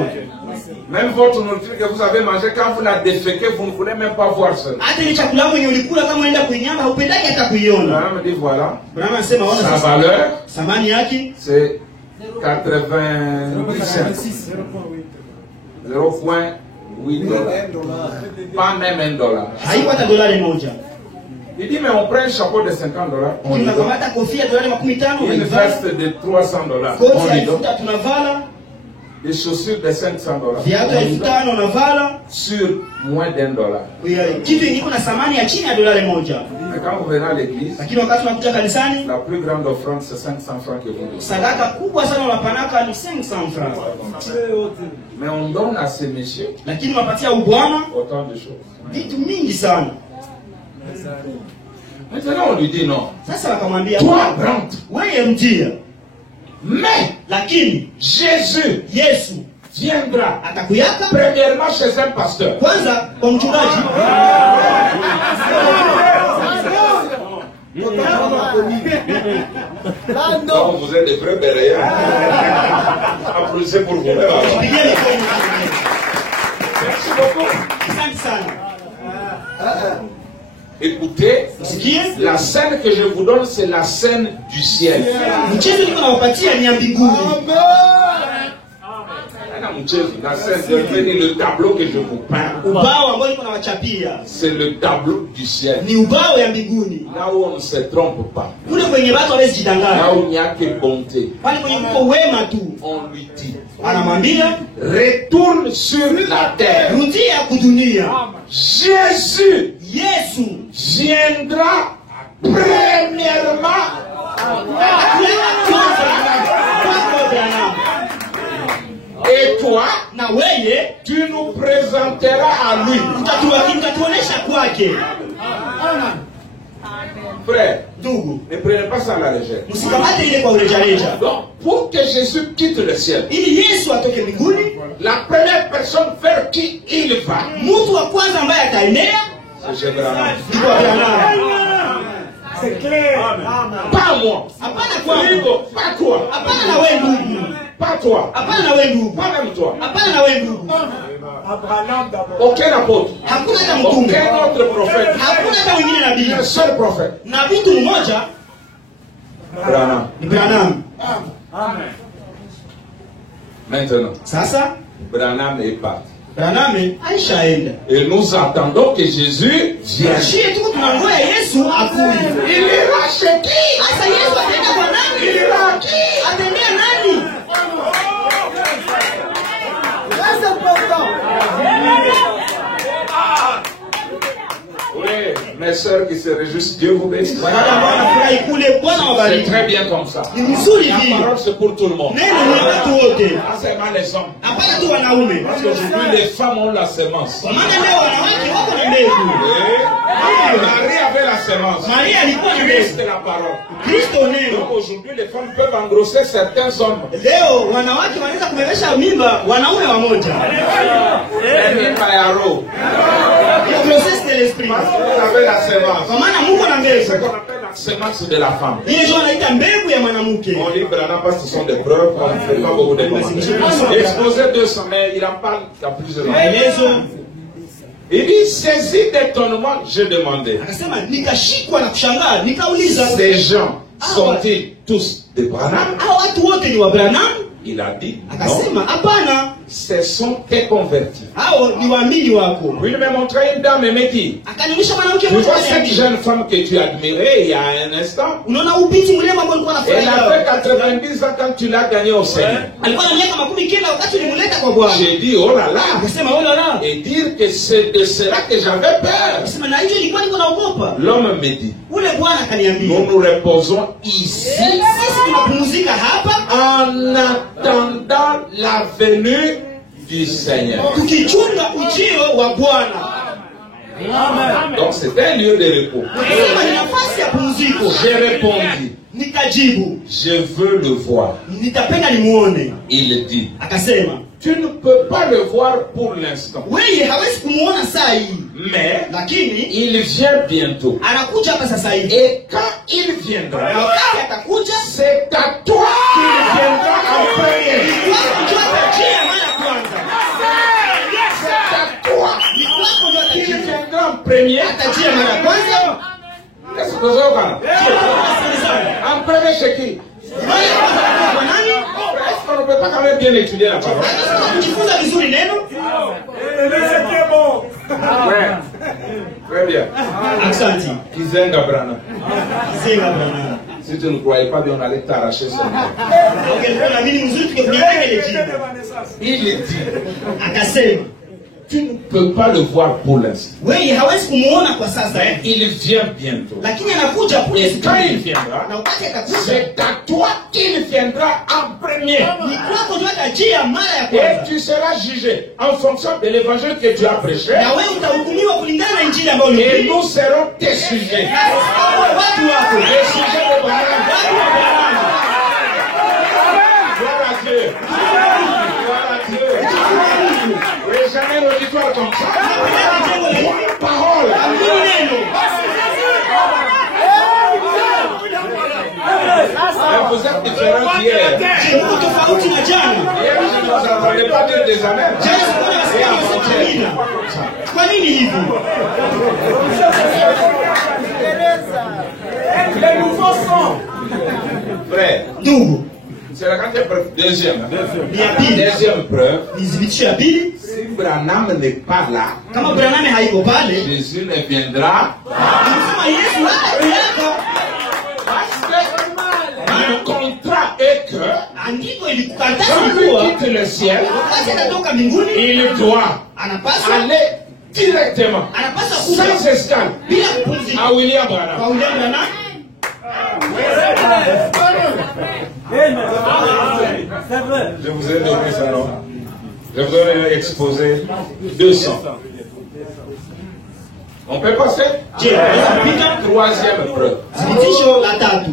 Même votre nourriture que vous avez mangée, quand vous la déféquez, vous ne voulez même pas voir ça. Hata ile chakula yako yenye ulikula kama unaenda kuinyama haupendaki hata kuiona. Branham me dit voilà, Branham anasema ona sa sasa valeur, thamani yake c'est 80 cents. 0,8 dollars. Pas même $1. haiko hata dolari moja. Il dit, mais on prend un chapeau de $50, on lui donne. Tunakamata kofia dolari 15 Une unaivaa. veste de $300, Koti on ya lui donne. 1000 tunavala, Des chaussures de $500, viatu ya on lui donne. 5000 unavala. Sur moins $1. Kitu yenye iko na thamani ya chini ya dolari moja. Mais quand vous venez à l'église, Lakini wakati unakuja kanisani, la plus grande offrande, c'est 500 francs que vous donnez. sadaka kubwa sana unapanaka ni 500 francs. Mais on donne à ces messieurs Lakini unapatia ubwana autant de choses. vitu mingi sana. Maintenant, on lui dit non. Sasa wakamwambia Toi, rentre. wewe mtia, Mais lakini Jésus Yesu viendra atakuyaka premièrement chez un pasteur. kwanza kwa mchungaji. Donc, vous êtes des vrais bérayants. Applaudissez pour vous. Merci Pigia mikono. beaucoup. Asante sana. Écoutez, Sikie, la scène que je vous donne, c'est la scène du ciel. mchezo niko nawapatia ni ya mbinguni. La scène, le tableau que je vous peins, Ubao ambao niko nawachapia c'est le tableau du ciel. ni ubao ya mbinguni. Là où on ne se trompe pas. Kule kwenye watu hawezi Là jidanganya. où il n'y a que bonté. Pale kwenye mko wema tu. On lui dit, Anamwambia retourne sur la terre. rudia kudunia. Jésus Yesu viendra premièrement. Et toi, na wewe tu nous présenteras à lui. utatuonesha kwake. Frère, Ndugu, ne prenez pas ça à la légère. msikamate ile kwa urejareja. Donc, pour que Jésus quitte le ciel, Ili Yesu atoke mbinguni, la première personne vers qui il va, mtu wa kwanza ambaye ataendea c'est Abraham. ni kwa Abrahamu. C'est clair. Pas moi. Hapana kwangu, Pas toi. hapana na wewe ndugu, Pas toi. Hapana na wewe ndugu. Pas même toi. Hapana na wewe ndugu. Aucun apôtre. Hakuna hata mtume. Aucun autre prophète. Hakuna hata wengine nabii. Un seul prophète. Nabii tu mmoja. Branham. Ni Branham. Amen. Maintenant, Sasa Branham est parti. Branham aishaenda. Et nous attendons que Jésus vienne. Shie tuko tunangoja Yesu akuje. Il ira chez qui? Sasa Yesu ataenda kwa nani? Il ira à qui? Atendea nani? Très important. Oui, mes sœurs qui se réjouissent, Dieu vous bénisse. Wadada ambao wanafurahi kule, Bwana C'est wabariki. très bien comme ça. Ni mzuri La vile. parole c'est pour tout le monde. Neno ni watu wote. Pas seulement les hommes. Hapana tu wanaume. Parce qu'aujourd'hui les femmes ont la semence. Kwa maana leo wanawake wako na mbegu. Et Marie avait la semence. Maria alikuwa na Christ mbegu. est la parole. Kristo neno. Donc aujourd'hui les femmes peuvent engrosser certains hommes. Leo wanawake wanaweza kubebesha mimba wanaume wamoja. Hiyo grossesse de l'esprit. Vous avez la semence. Kwa maana Mungu na C'est mbegu. qu'on appelle la semence de la femme. Hiyo ndio wanaita mbegu ya mwanamke. On lit Branham parce que ce sont des preuves, on ne fait pas beaucoup de commentaires. Exposé 200, mais il en parle dans plusieurs langues. Maelezo. Il dit, saisi d'étonnement, j'ai demandé. Akasema nikashikwa na kushangaa, nikauliza Ces gens sont-ils tous de Branham? hao watu wote ni wa Branham? Il a dit, non, Akasema hapana, ce sont tes convertis. hao ni waamini wako. Puis il m'a montré une dame et m'a dit, Akanionyesha mwanamke tu mmoja vois cette akaniambia, jeune femme que tu admirais il y a un instant? unaona ubiti mlema ambao alikuwa Elle avait anafurahia. 90 ans quand tu l'as gagné au Seigneur. Alikuwa na miaka 19 wakati ulimleta kwa Bwana. J'ai dit, oh là là, Akasema oh la la. et dire que c'est de cela que j'avais peur. Akasema na hiyo ilikuwa niko naogopa. L'homme me dit, Ule Bwana akaniambia, nous nous reposons ici sisi tunapumzika hapa en attendant la venue du Seigneur. tukichunga ujio wa Bwana. Donc c'est un lieu de repos. Akasema ni nafasi ya pumziko. J'ai répondu, Nikajibu, je veux le voir. nitapenda nimuone. Il dit, Akasema, tu ne peux pas le voir pour l'instant, wewe hawezi kumuona saa hii, mais lakini il vient bientôt. anakuja hapa sasa hivi. Et quand il viendra, Na wakati atakuja, c'est à toi qu'il viendra en premier. ni kwako ndio atajia mara ya kwanza. C'est à toi Ni kwako ndio qu'il atajia. viendra en premier. Atajia mara ya kwanza. Qu'est-ce que vous avez? En premier chez qui? Mara ya kwanza atakuja kwa nani? Est-ce qu'on ne peut pas quand même bien étudier la parole? Anataka kujifunza vizuri neno. Très bien. Asante. Kizenga Branham. Zenga Bwana. Si tu ne croyais pas bien, on allait t'arracher ça. Ungekuwa na mimi mzuri tukikunyang'anya ile jibu. Il dit, Akasema, tu ne peux pas le voir pour l'instant. wewe hawezi kumuona kwa sasa, Mais il vient bientôt. lakini anakuja kule Et siku quand il ile. viendra, Na wakati atakuja, c'est à toi qu'il viendra en premier. ni kwako ndio atajia mara ya Et kwanza. tu seras jugé en fonction de l'évangile que tu as prêché. Na wewe utahukumiwa kulingana na injili ambayo Et ulihubiri. nous serons tes sujets. Watu wako. Les sujets de Branham. Watu wa Bwana. Gloire à Dieu. Gloire à Dieu. Oui, jamais un auditoire comme ça. Parole. Amini neno. Mais vous êtes différents d'hier. Je, Mungu tofauti na jana. Hier, je ne vous entendais pas dire des amens. Jana sikuwa nasikia wanasema amina. Kwa nini hivi? Les nouveaux sons. Frère, Ndugu, c'est la quatrième preuve. Deuxième. ni ya pili. Deuxième preuve. Ni thibitisho ya pili. Si Branham n'est pas là, Kama Branham haiko pale, Jésus ne viendra. anasema Yesu hata Parce que le contrat est que andiko ilikukataa quand kuwa il quitte le ciel, wakati atatoka mbinguni il doit anapaswa directement, kuja sans escale, bila kupumzika à William Branham. kwa William Branham. Je vous ai donné ça, non? Je vous ai exposé 200. On peut passer? Je, unaweza kupita Troisième preuve. thibitisho la tatu.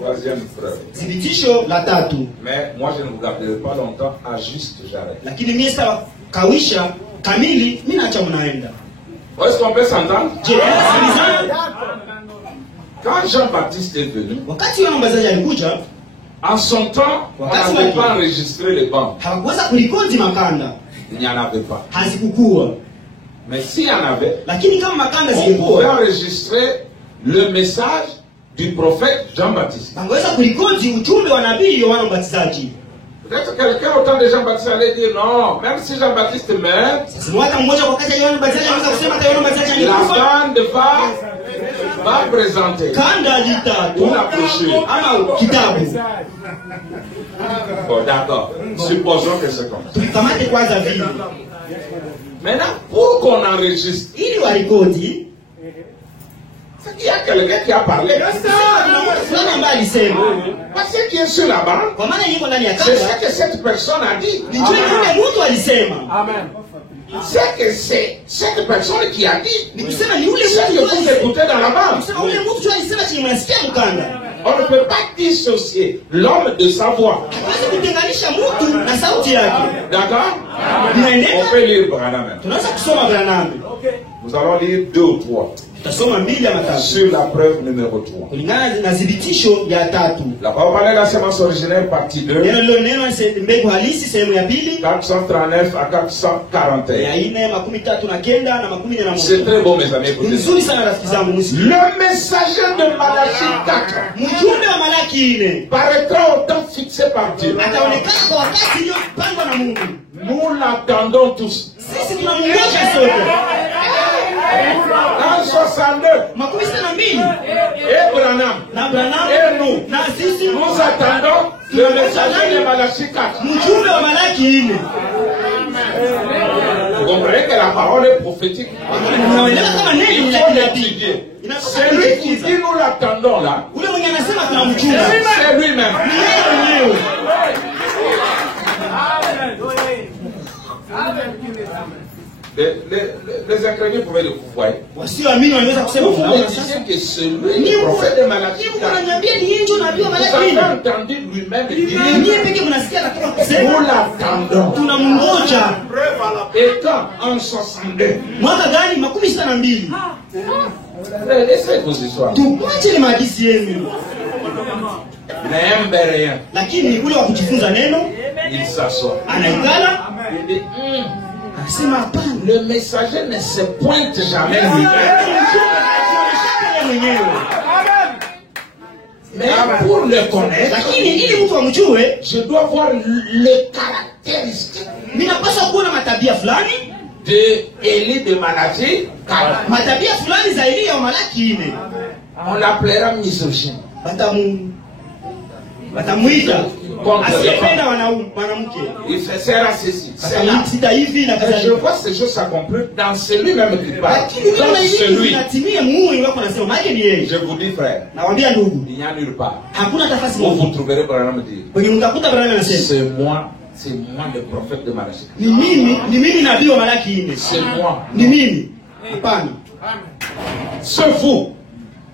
Troisième preuve. Thibitisho la tatu. Mais moi, je ne vous garderai pas longtemps. À juste, j'arrête. Lakini mimi sasa kawisha kamili, mimi naacha mnaenda. Est-ce qu'on peut s'entendre? Je, sikilizana. Quand Jean-Baptiste est venu, wakati Yohana Mbatizaji alikuja, en son temps, on Wakati n'avait wake. pas enregistré les bancs. hawakuweza kurekodi makanda, Il n'y en avait pas. hazikukua. Mais s'il y en avait, Lakini kama makanda on pouvait zilikuwa, enregistrer le message du prophète Jean-Baptiste. wangeweza kurekodi ujumbe wa nabii Yohana Mbatizaji. Peut-être quelqu'un au temps de Jean-Baptiste allait dire non, même si Jean-Baptiste meurt, Sasa hata mmoja kwa wakati Yohana Mbatizaji anaweza kusema hata Yohana Mbatizaji la alikufa, bande va présenter. kanda litatu Una brochure. ama kitabu. Bon, d'accord. Supposons que c'est comme ça. Tukamate kwanza vile Maintenant, pour qu'on enregistre, ili warekodi. c'est qu'il y a quelqu'un qui a parlé. Fulani ambaye alisema, Parce que qui est sur la bande, kwa maana yuko ndani ya c'est kanda, ce que cette personne a dit. ni yule mtu alisema. Amen. C'est que c'est cette personne qui a dit. Ni kusema ni yule C'est ce mtu que vous écoutez dans la bande. kusema yule mtu tu alisema chenye mnasikia mkanda. On ne peut pas dissocier l'homme de sa voix. Hatuwezi kutenganisha mtu na sauti yake. D'accord? On Inaendeka, peut lire Branham. tunaweza kusoma Branham. Nous allons lire 2 ou 3 Tutasoma 2 ama 3 sur la preuve numéro 3. kulingana na thibitisho ya 3. La parole de la sémence originelle, partie 2, Neno lilo neno ni mbegu halisi sehemu ya 2 439 à ya 441. 439 na 41. C'est très beau, mes amis. Ni Écoutez. nzuri sana rafiki zangu, msikie. Le messager de Malachie 4 Mjumbe wa Malaki 4 paraîtra au temps fixé par Dieu. ataonekana kwa wakati uliopangwa na Mungu. Nous l'attendons tous. Sisi tunamngoja sote. En 62, 62 et Branham, na Branham et nous, na sisi nous attendons le messager de Malachie 4. mjumbe wa Malaki 4. Vous comprenez que la parole est prophétique. Unaelewa kama neno Il ni faut la l'étudier. Inafaa Celui qui kujifunza. dit nous l'attendons là, Ule mwenye anasema tunamchunga c'est lui-même. ni yeye mwenyewe. Les incrédules pouvaient le pouvoir. Wasioamini wanaweza kusema Vous tunaona me sasa. disiez que celui, le prophète de Malachie Ni 4, unaniambia ni yeye ndio nabii wa vous Malaki avez 4. entendu lui-même dire Niye pekee mnasikia anatoka kusema nous l'attendons. tunamngoja. Et quand en 62, Mwaka gani? 62. laissez vos histoires. Tuache ni mahadisi yenu. N'aime rien. Lakini ule wa kujifunza neno Il s'assoit. anaikala Il dit anasema hapana. le messager ne se pointe jamais lui-même. Yeye mwenyewe. Mais pour le connaître, Lakini ili mtu amjue, je dois voir les caractéristiques ninapaswa kuona matabia fulani, de Élie de Malachie 4. matabia fulani za Elia wa Malaki 4. On l'appellera misogyne. Batamuita asiyependa mwanamke. Il sera ceci. C'est là. Batamuita hivi na Je kadhalika. vois ces choses s'accomplir dans celui-même qui parle. Lakini Dans kama hivi celui. zinatimia Mungu wako anasema maana ni yeye. Je vous dis, frère, Nawaambia ndugu, il n'y a nulle part hakuna nafasi où vous moja. trouverez Branham dire Kwenye mtakuta Branham anasema, c'est moi le prophète de Malachie. ni mimi nabii wa Malaki 4. C'est moi. Ni mimi. Hapana. C'est vous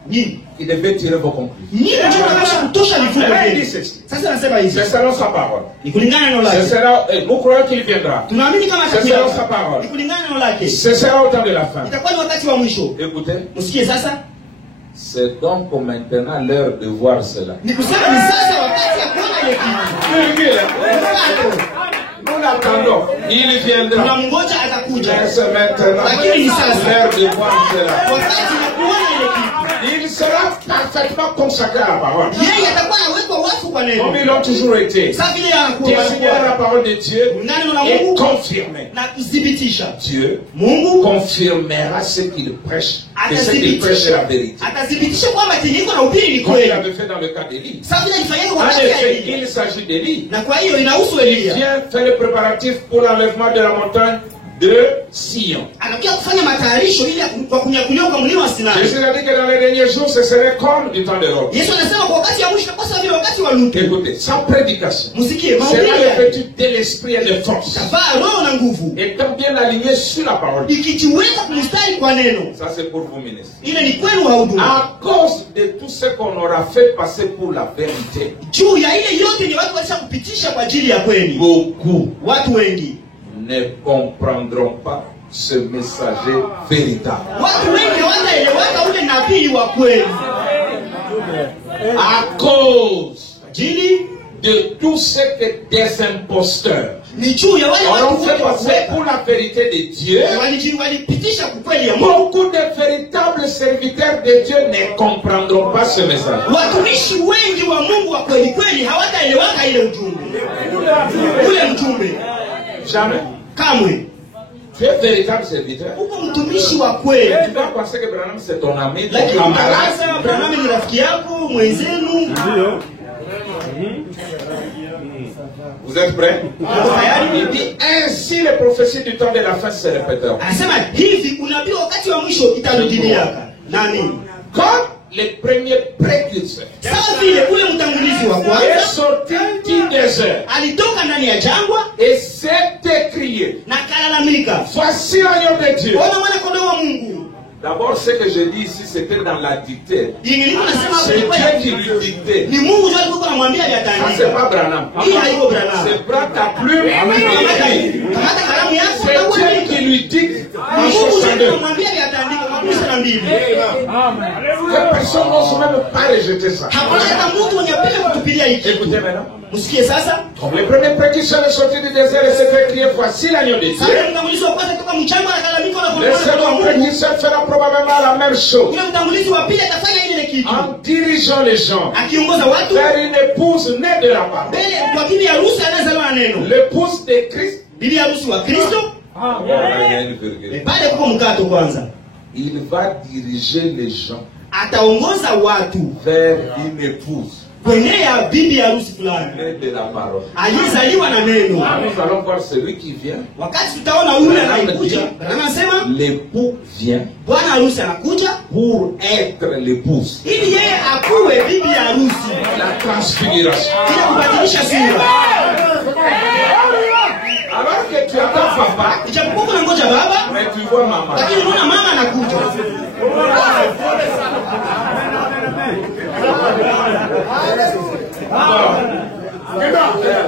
Ni qui devez tirer vos conclusions. ndio tunapaswa kutosha vifungo Il dit vyetu. ceci. Sasa nasema hivi. C'est selon sa parole. Ni kulingana na neno Ce lake. sera, et nous croyons qu'il viendra. Tunaamini kama C'est selon sa atakuja. parole. Ni kulingana na neno lake. Ce sera au temps de la fin. Itakuwa ni wakati wa mwisho. Écoutez, Msikie sasa. c'est donc maintenant l'heure de voir cela. Ni kusema ni sasa wakati ya kuona ile kitu. Nous l'attendons. Il viendra. Tunamngoja atakuja. Mais c'est maintenant Lakini ni sasa. l'heure de voir cela. Wakati ya kuona ile kitu. Il sera parfaitement consacré à la parole. Yeye atakuwa anawekwa wafu kwa neno. Comme ils l'ont toujours été. Sasa vile anakuwa Témoigner la parole de Dieu neno la et Mungu confirmer. na kudhibitisha. Dieu Mungu confirmera ce qu'il prêche. Et ce qu'il prêche est la vérité. atathibitisha kwamba teniko na ubiri ni Comme il kweli. avait fait dans le cas d'Élie. Sasa vile alifanyika En wakati ya effet, Elia. il s'agit d'Élie. Na kwa hiyo inahusu Il Elia. vient faire le préparatif pour l'enlèvement de la montagne de Sion. Anakuja kufanya matayarisho ili kwa kunyakuliwa kwa mlima wa Sinai. Jésus a dit que dans les derniers jours, ce serait comme du temps de Lot. Yesu anasema kwa wakati ya mwisho kwa sababu vile wakati wa Lutu. Écoutez, sans prédication, Msikie sera mahubiri revêtu de l'esprit et de force, tavaa roho na nguvu. étant bien aligné sur la parole. Ikijiweka kumstari kwa neno. Ça, c'est pour vous, ministres. Ile ni kwenu wahudumu. À cause de tout ce qu'on aura fait passer pour la vérité, Juu ya ile yote ni watu walisha kupitisha kwa ajili ya kweli. beaucoup Watu wengi. ne comprendront pas ce messager véritable. Watu wengi hawataeleweka ule nabii wa kweli. À cause de tout ce que des imposteurs on fait passer pour la vérité de Dieu. Beaucoup de véritables serviteurs de Dieu ne comprendront pas ce message. Jamais. Tu es véritable serviteur. Tu dois penser que Branham c'est ton ami, ton camarade. Vous êtes prêts? Il dit ainsi les prophéties du temps de la fin se répéteront. Comme les premiers précurseurs est sorti du désert et s'est écrié, voici l'agneau de Dieu. D'abord, ce que je dis ici, c'était dans la dictée. C'est Dieu qui lui dictait. Ça, c'est pas Branham. C'est prends ta plume. C'est Dieu qui lui dicte. Que personne n'ose même pas rejeter ça. Écoutez maintenant. Comme les premiers précurseurs sont sortis du désert et s'est écrié, voici l'agneau de Dieu. Le second précurseur fera probablement la même chose. En dirigeant les gens vers une épouse née de la parole. L'épouse de Christ. Il va diriger les gens vers une épouse née de la parole. Nous allons voir celui qui vient. L'époux vient pour être l'épouse. La transfiguration. Alors que tu attends papa, mais tu vois maman.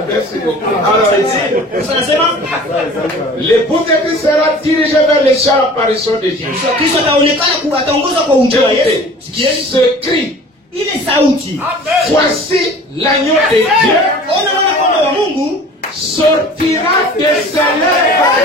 Merci beaucoup. Alors ici, l'époux de Christ sera dirigé vers les champs d'apparition de Dieu. Ce cri, voici l'agneau de Dieu, sortira de ses lèvres.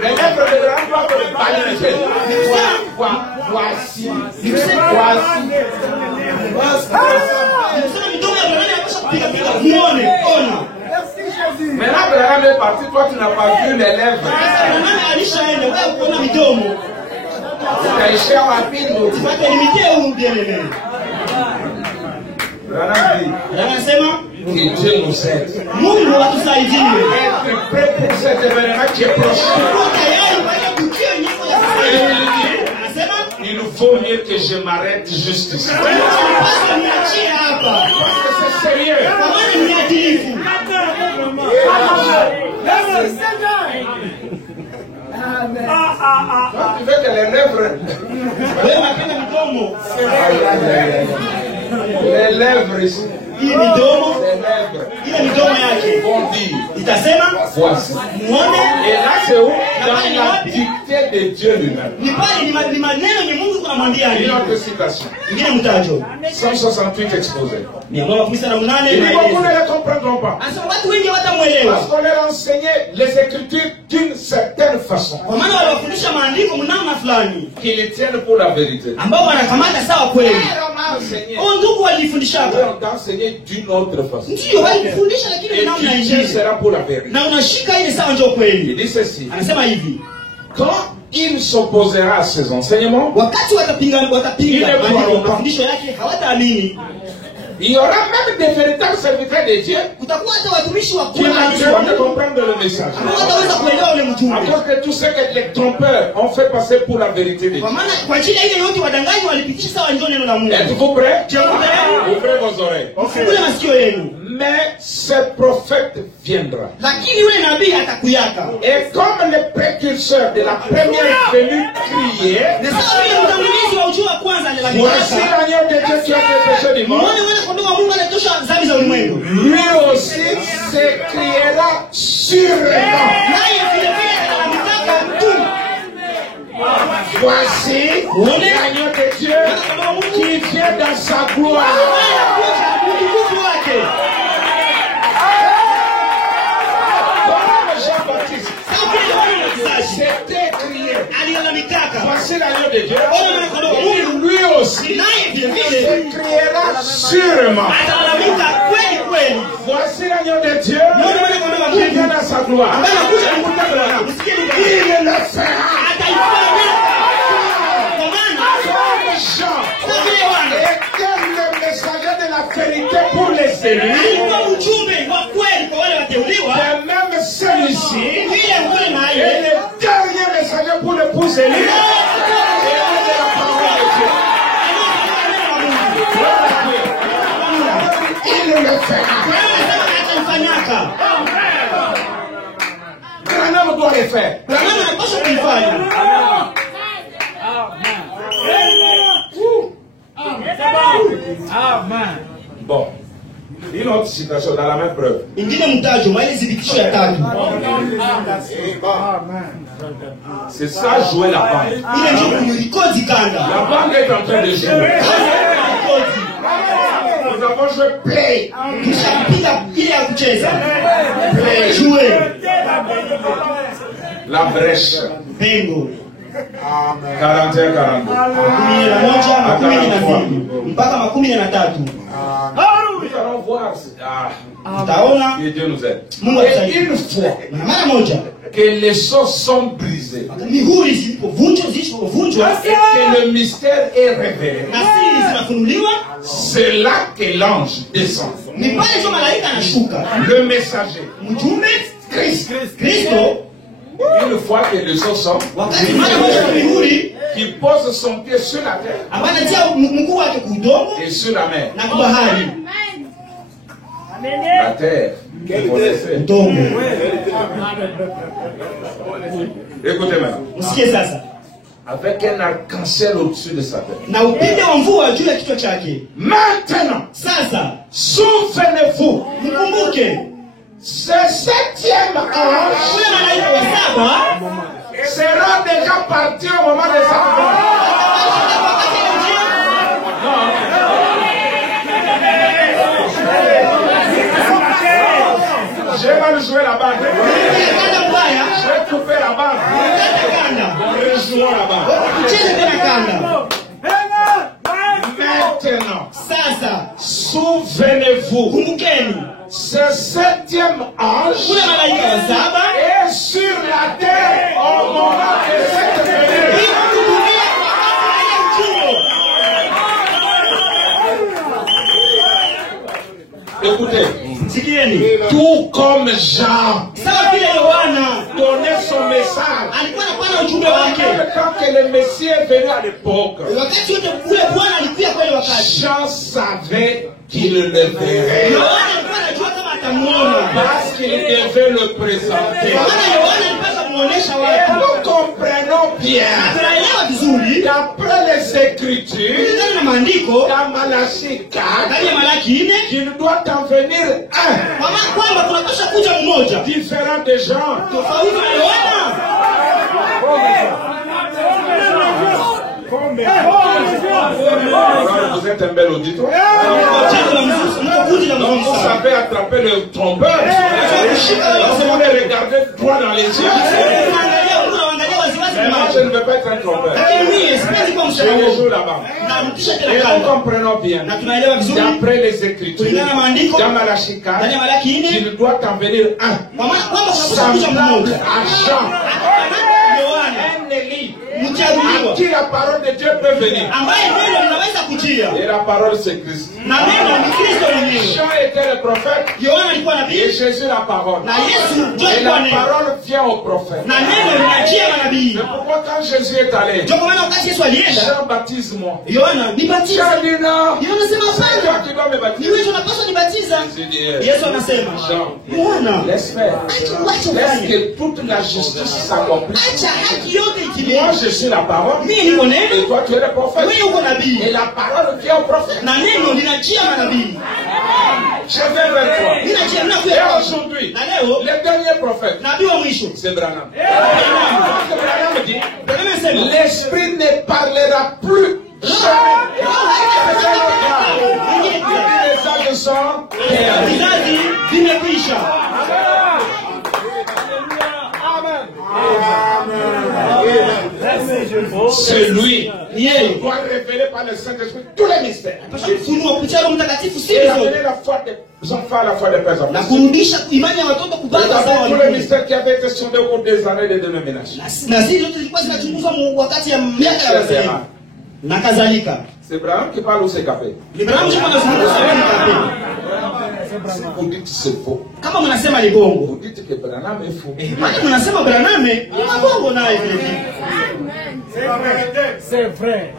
Les lèvres de Branham doivent baliser. Voici. Maintenant, Branham est parti, toi tu n'as pas vu les lèvres. Tu as échoué à rapide. Branham dit que Dieu nous aide. Être prêt pour cet événement qui est proche. Il faut mieux que je m'arrête juste ici. Parce que c'est sérieux. Donc tu veux que les lèvres. Les lèvres ici. Les lèvres vont dire voici. Et là c'est où? Dans la dictée de Dieu lui-même. Une autre citation. Psalm 68 exposé. Et beaucoup ne le comprendront pas. Parce qu'on leur a enseigné les Écritures d'une certaine façon. Qu'ils les tiennent pour la vérité. On t'a enseigné d'une autre façon. Et Dieu sera pour la vérité. Il dit ceci. Quand il s'opposera à ces enseignements, il y aura même des véritables serviteurs de Dieu qui n'arriveront pas à comprendre le message. À cause de tout ce que les trompeurs ont fait passer pour la vérité de Dieu. Êtes-vous prêts? Ouvrez vos oreilles. Mais ce prophète viendra. Et comme les précurseurs de la première venue criaient, voici l'agneau de Dieu qui a fait péché du monde. ataepusha dhambi za ulimwengu. Lui aussi s'écriera sûrement. Naye vile vile atalalamika tu. Voici l'agneau de Dieu qui vient dans sa gloire. Utukufu wake. Comme Jean-Baptiste, Sasa vile Yohana Mbatizaji c'était écrit. alilalamika. Voici l'agneau de Dieu. Mungu Lui aussi naye vile vile s'écriera sûrement. atalalamika kweli kweli. Voici l'agneau de Dieu Mungu qui vient dans sa gloire. ambaye anakuja kumtaka Bwana. Usikie lugha hii. Il le fera. Ataifanya. Kwa maana Jean kwa vile Yohana était le messager de la vérité pour les élus. alikuwa ujumbe wa kweli kwa wale wateuliwa. Et même celui-ci Vile huyo est naye le dernier messager pour l'épouse élue. Et de la parole de Dieu. Il le fera. ataifanyaka. Branham doit le faire. Branham anapaswa kuifanya. Bon. Une autre citation dans la même preuve. Ingine mtajo mwa ile thibitisho ya tatu. C'est ça, jouer la bande. Ile ndio kurekodi kanda. La bande est en train de jouer. Nous avons joué play. Kishapiga ile ya kucheza. Jouer. La brèche. Bengo. 41, 42. 11 mpaka 13. Nous allons voir. Utaona Que Dieu nous aide. Mungu Et atusaidie. une fois Na mara moja que les choses sont brisées mihuri zilipovunjwa et que le mystère est révélé, na siri zinafunuliwa, c'est là que l'ange descend. ni pale ndio malaika anashuka. Le messager, Mjumbe Christ. Kristo Une fois que les choses sont wakati mara moja kwa mihuri qui pose son pied sur la terre ambaye anatia mguu wake kuudongo et sur la mer. na kubahari La terre. Vous connaissez. udongo. Écoutez maintenant. Msikie sasa. Avec un arc-en-ciel au-dessus de sa tête. Na upinde wa mvua juu ya kichwa chake. Maintenant, Sasa souvenez-vous, mkumbuke ce septième ange ule malaika wa saba sera déjà parti au moment de sa mort. Je vais jouer la bande. kanda mbaya Je vais couper la bande. kanda Rejouons la bande. kucheza tena kanda. Maintenant, Sasa souvenez-vous, kumbukeni ce septième ange ule malaika wa saba est sur la terre au moment de cette venue. kuhudumia kwa kabla ya ujio. Écoutez, Sikieni, tout comme Jean sawa vile Yohana donnait son message, alikuwa anapana ujumbe en wake même temps que le Messie est venu à l'époque, wakati wote ule Bwana alikuja kweli wakati. Jean savait qu'il le verrait Yohana alikuwa anajua kama atamuona. parce qu'il devait le présenter. Kwa maana Yohana alipaswa kumuonesha Et watu. nous comprenons bien, Tunaelewa vizuri d'après les Écritures, kulingana na maandiko dans Malachie 4, ndani ya Malaki 4 qu'il doit en venir un kwa maana kwamba kunapaswa kuja mmoja différent de Jean. tofauti na Yohana. Vous êtes un bel auditoire. Mko kundi la Donc vous mzungu. savez attraper le trompeur. Vous voulez regarder droit dans les yeux. Unaangalia waziwazi Mais moi, je ne veux pas être un trompeur. lakini mimi sipendi kuwa Je mshauri. joue là-bas. Na mtisha Et tena nous kanda. comprenons bien, Na tunaelewa vizuri d'après les Écritures, kulingana na maandiko dans Malachie ndani 4, ya Malaki 4 qu'il doit en venir un. kwa maana kwamba kunapaswa kuja Semblable mmoja. à Jean. Yohana Un Élie. À mchaguliwa qui la parole de Dieu peut venir. ambaye neno linaweza kujia Et la parole c'est Christ. na neno ni Kristo mwenyewe. Jean était le prophète. Yohana alikuwa Et nabii Jésus la parole. na Yesu ndio Et alikuwa la neno parole vient au prophète. na neno linajia manabii. C'est pourquoi quand Jésus est allé, Ndio kwa maana wakati Yesu alienda, Jean baptise-moi. Yohana nibatize. Jean dit non. Yohana anasema C'est toi hapana, qui dois me ni baptiser. wewe unapaswa nibatiza. Jésus dit, Yesu anasema Jean, Yohana, laisse faire. wacha Laisse ufanye, que toute la justice s'accomplisse. acha haki yote akili. Moi, je suis la parole. Mimi niko neno. Et toi, tu es le prophète. Wewe uko nabii. Et la parole vient au prophète. Na neno linajia manabii. Je vais vers toi. Ninajia Et ninakuja. aujourd'hui, Na leo le dernier prophète, nabii wa mwisho. c'est Branham. Branham. Branham dit, Branham anasema l'esprit ne parlera plus jamais. Les âges sont terminés. vizazi vimekwisha. C'est lui Ni yeye. qui doit révéler par le Saint-Esprit tous les mystères. Kufunua kupitia Roho Mtakatifu Et siri zote. amener la foi des enfants à la foi des pères Na enfants. kurudisha imani ya watoto Et kubaba d'abord, sawa tous les walikuwa. mystères qui avaient été sondés au cours des années de dénomination. Na siri zote zilikuwa zinachunguzwa wakati ya miaka ya wazee. Na kadhalika. C'est Branham qui parle ou c'est Capé? Ibrahimu chuma anazungumza ni kapi. Si vous dites que c'est faux, Kama mnasema ni bongo. vous dites que Branham est faux. Maana mnasema Branham ni bongo naye vile vile. C'est vrai.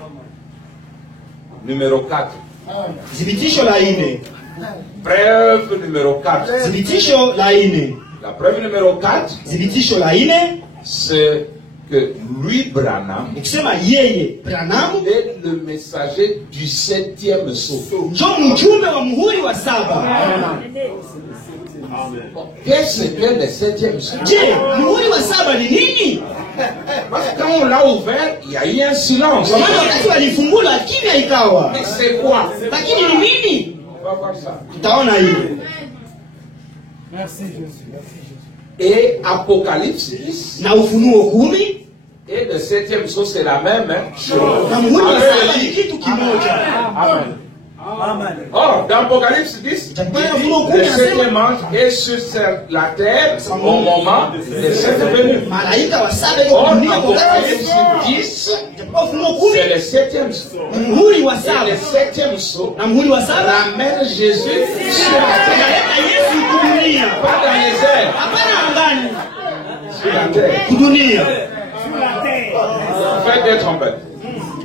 Numéro 4. Thibitisho la 4. Preuve numéro 4. Thibitisho la 4. La preuve numéro 4, Thibitisho la 4 c'est que lui, Branham, ukisema yeye Branham est le messager du 7e sceau. ndio mjumbe wa muhuri wa 7. Qu'est-ce que le 7e sceau? Je, muhuri wa 7 ni nini? Parce que quand on l'a ouvert, il y a eu un silence. Kwa maana wakati walifungula kimya ikawa. Et c'est quoi? Lakini ni nini? On va voir ça. Tutaona hiyo. Merci Jésus. Et Apocalypse 10 Na Ufunuo 10 et le 7e sceau, c'est la même chose. na muhuri wa Amen. 7 ni kitu kimoja. Amen. Amen. Or, dans Apocalypse 10, le 7e ange est sur la terre au moment de cette venue. Malaika wa 7 yuko Or, dunia kwa Apocalypse wakati 10, Ufunuo c'est 10 le 7e sceau. ni muhuri wa Et 7 le 7e sceau na muhuri wa 7 ramène Jésus sur la terre, analeta Yesu kudunia. pas dans les airs, Hapana angani, sur la terre. kudunia. Faites des trompettes.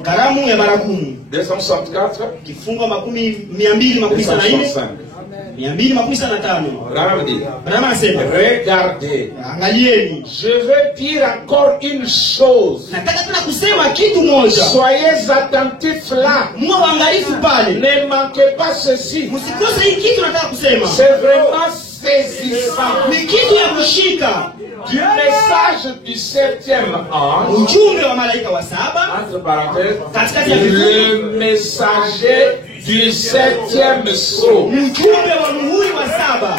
Karamu ya barakumu. 264, Kifungo 294 295. Branham dit, Branham anasema, regardez, angalieni. je veux dire encore une chose. Nataka tena kusema kitu moja. Soyez attentifs là. Mwa waangalifu pale. Ne manquez pas ceci. Msikose hii kitu nataka kusema. C'est vraiment saisissant. Ni kitu ya kushika. Du message du 7e ange, Ujumbe wa malaika wa 7 entre parenthèses, katikati ya le messager du 7e sceau. ujumbe wa muhuri wa 7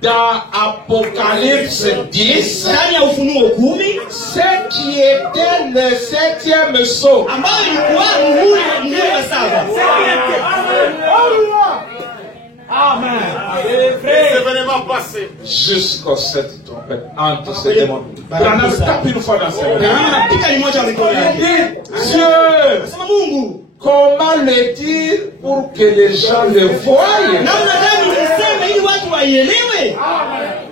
Dans Apocalypse 10, ndani ya Ufunuo 10 ce qui était le 7e sceau. ambayo ilikuwa muhuri wa 7. Amen. C'est vraiment passé. Jusqu'au 7 trompette. Entre ces démons. Branham tape une fois dans ses mains. Na anapika limoja wa mikono yake. Dieu, Anasema Mungu, comment le dire pour que les gens le voient? namna gani niseme ili watu waielewe?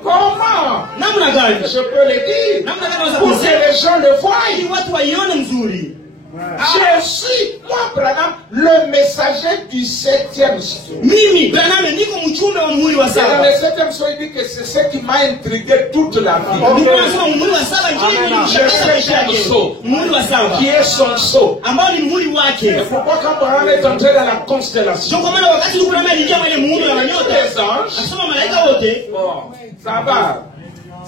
Comment Namna gani? je peux le dire Namna gani naweza pour que kusema les gens le voient? ili watu waione mzuri? Je suis, moi, Branham, le messager du 7e sceau. Mimi Branham niko mchumbe wa muhuri wa Et dans 7. le 7e sceau, il dit que c'est ce qui m'a intrigué toute la vie. Ndipo nasema muhuri wa 7 ndio nilishangaza maisha yake. Muhuri wa 7 Qui est son sceau? ambao ni muhuri wake. Et pourquoi quand Branham est entré dans la constellation, Ndio kwa maana wakati ndugu Branham aliingia kwenye muundo wa nyota, les anges, akasema malaika wote bon, ça va,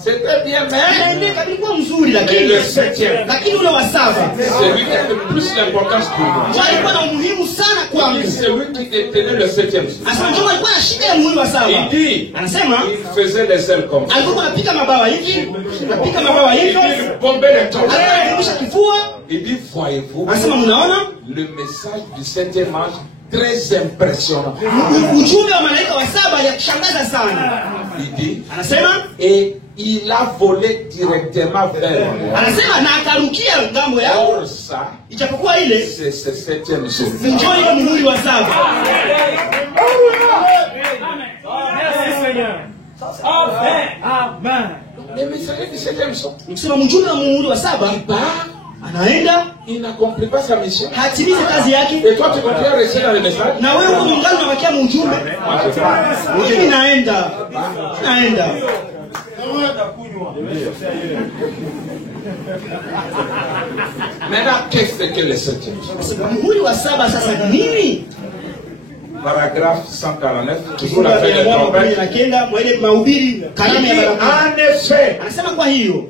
c'était bien, mais Inaendeka ilikuwa mzuri mais lakini le 7e, lakini ule wa 7 c'est lui qui a le plus d'importance pour moi. ndio alikuwa na umuhimu sana kwangu. C'est lui qui détenait le 7e sceau. Anasema ndio alikuwa na shida ya muhuri wa 7. Il dit, Anasema il faisait les ailes comme ça. alikuwa anapika mabawa hivi, anapika mabawa Il hivi, dit, il bombait les alikuwa tombes. anarudisha kifua. Il dit, voyez-vous, Anasema mnaona le message du 7e ange, très impressionnant. ujumbe wa malaika wa 7 ya kushangaza sana. Il dit, Anasema et il a volé directement vers moi. anasema na akarukia ngambo yao, Or ça, ijapokuwa ile c'est ce 7e sceau. njoo ile muhuri wa 7. Merci Seigneur. Amen. Amen. Le messager du 7e sceau, Nikisema mjumbe wa muhuri wa 7 il part, anaenda il n'accomplit pas sa mission. hatimize kazi yake, Et toi, tu continues à rester dans le message. na wewe uko mungali unabakia mujumbe. Moi, je pars. Mimi naenda. Maintenant, qu'est-ce que le septième jour? Muhuri wa saba sasa ni nini? Paragraphe 149, toujours la fin de trompette. En effet, anasema kwa hiyo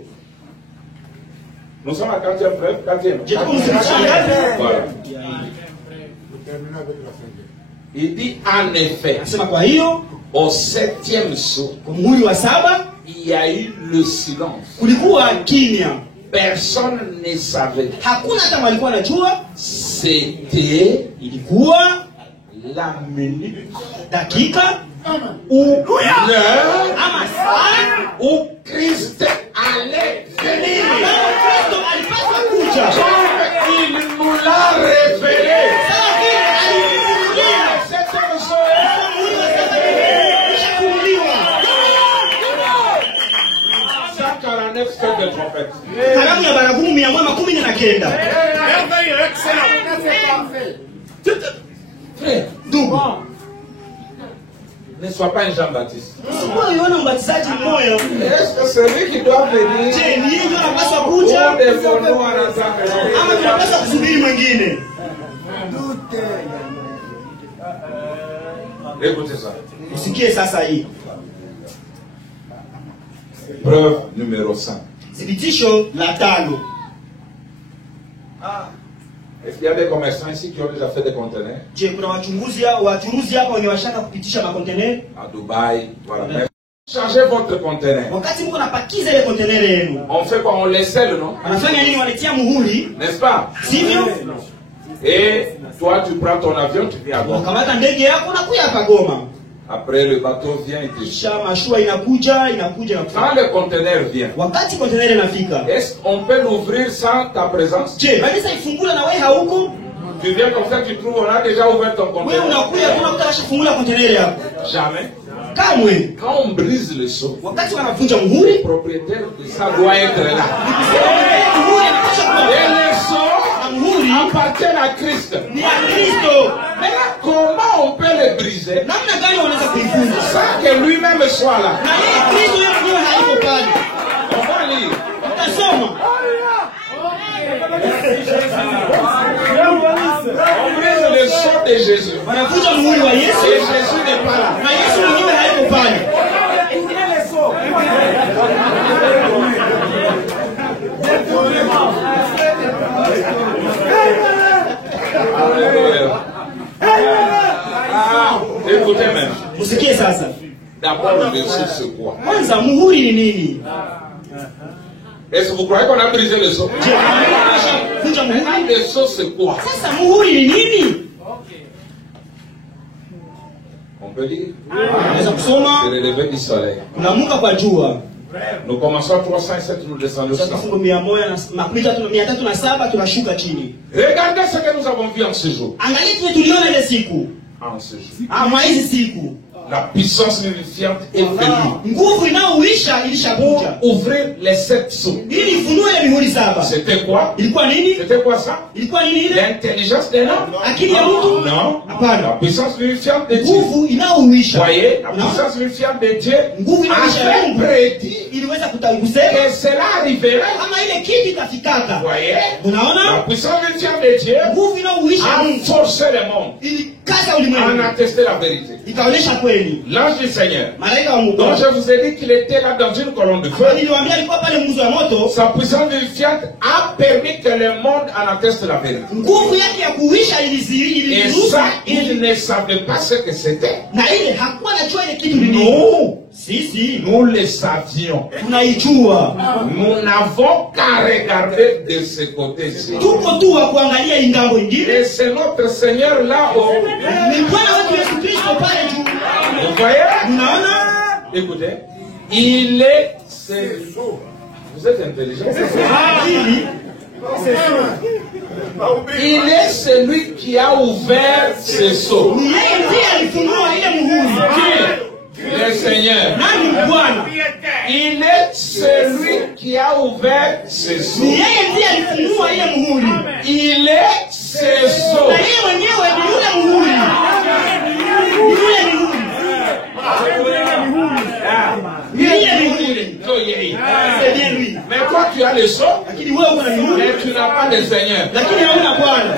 nous sommes à 4e preuve, 4e. Voilà. Il dit en effet, anasema kwa hiyo au 7e jour, kwa muhuri wa saba il y a eu le silence. kulikuwa kimya. Personne ne savait. Hakuna hata walikuwa wanajua. C'était Ilikuwa la minute, dakika l'heure ama saa où Christ allait venir. Kristo alipaswa kuja. Il nous l'a révélé. Sawa vile alifunulia. Muhuri wa saba ulishafunuliwa. 149 feux de trompette. Karamu ya baragumu 119. Frère, Ndugu, ne sois pas un Jean-Baptiste. sikuwa yona mbatizaji mmoja. Est-ce que celui qui doit venir, Je, ni yeye ndio anapaswa ou kuja devons-nous en attendre? ama tunapaswa kusubiri mwingine? Écoutez ça. Usikie sasa hii. Preuve numéro 5. Thibitisho la 5. Est-ce qu'il y a des commerçants ici qui ont déjà fait des conteneurs? Je, kuna wachuruzi hapa wenye washaka kupitisha makonteneri? À Dubaï, voilà. Mais changez votre conteneur. Wakati mko napakiza ile konteneri yenu, On fait quoi? On les scelle, non? wanafanya nini? Waletia muhuri, N'est-ce pas? sivyo? Et toi, tu prends ton avion, tu viens à Goma. Unakamata ndege yako unakuja hapa Goma. Après, le bateau vient et te chie. Kisha mashua inakuja na Quand le conteneur vient, wakati konteneri inafika, est-ce qu'on peut l'ouvrir sans ta présence? je, kanisa ifungula na wewe hauko? Tu viens comme ça, tu trouves, on a déjà ouvert ton Wewe conteneur. unakuja kuna kutaka kufungula konteneri yako. Jamais. Kamwe. Quand on brise le seau, Wakati wanavunja muhuri, le propriétaire de ça doit être là. muhuri anapaswa kuwa Et le seau na muhuri appartient à Christ. ni ya Kristo. Mais là, comment on peut le briser Namna gani wanaweza kuivunja? sans que lui-même soit là? Na yeye Kristo yeye mwenyewe hayuko pale. On va lire. Utasoma. On brise le seau de Jésus. Wanavunja muhuri wa Et Yesu Jésus n'est pas là. na Yesu mwenyewe hayuko pale. Écoutez même. Musikie sasa. D'abord, le seau, c'est quoi? Kwanza muhuri ni nini? Est-ce que vous croyez qu'on a brisé le seau? Je, vunja muhuri. Le seau, c'est quoi? Sasa muhuri ni nini? On peut dire? Unaweza kusoma C'est le lever du soleil. kunamuka kwa jua. Nous commençons à 307, nous descendons Sasa 100. fungo 307 tunashuka chini. Regardez ce que nous avons vu en ce jour. Angalia kile tuliona ile siku. En ce jour. Ama hizi siku. La puissance vivifiante est venue Nguvu inaoisha ilishakuja. pour ouvrir les 7 sceaux. Ili ifunue ile mihuri saba. C'était quoi? Ilikuwa nini? C'était quoi ça? Ilikuwa nini ile? L'intelligence des hommes? Akili ya mtu? Non. Hapana. La puissance vivifiante de Dieu. Nguvu inaoisha. Voyez, la puissance vivifiante de Dieu Nguvu inaoisha ya avait Mungu prédit iliweza kutangusema que cela arriverait. kama ile kitu itafikaka. Voyez, la Unaona? puissance vivifiante de Dieu Nguvu inaoisha a Mungu forcé le monde, ilikaza en ulimwengu. attesté la vérité. Ikaonyesha kweli. L'ange du Seigneur, Malaika wa Mungu. dont je vous ai dit qu'il était là dans une colonne de feu, Niliwaambia alikuwa pale nguzo ya moto. sa puissance vivifiante a permis que le monde en atteste la vérité. Nguvu yake ya kuisha Et iliruhusu. ça, il ne savait pas ce que c'était. Na ile hakuwa anajua ile kitu ni nini. Nous, Sisi nous le savions. tunaijua. Nous n'avons qu'à regarder de ce côté-ci. Tuko tu wa kuangalia ingambo ingine. Et c'est notre Seigneur là-haut. Ni Bwana wetu Yesu Kristo pale juu. Vous voyez? Unaona? Écoutez. Il est celui. Vous êtes intelligent. Akili. Il est celui qui a ouvert ce sceau. Ni yeye ndiye alifunua ile muhuri. Qui? Le Seigneur. Nani Bwana? Il est celui qui a ouvert ce sceau. Ni yeye ndiye alifunua ile muhuri. Il est ce sceau. Na yeye mwenyewe ni yule muhuri. Ni yule muhuri. Il est muhuri. C'est bien lui. Mais toi, tu as le sceau. Lakini wewe uko na kuna mihuri, mais tu n'as pas de Seigneur. lakini hauna Bwana.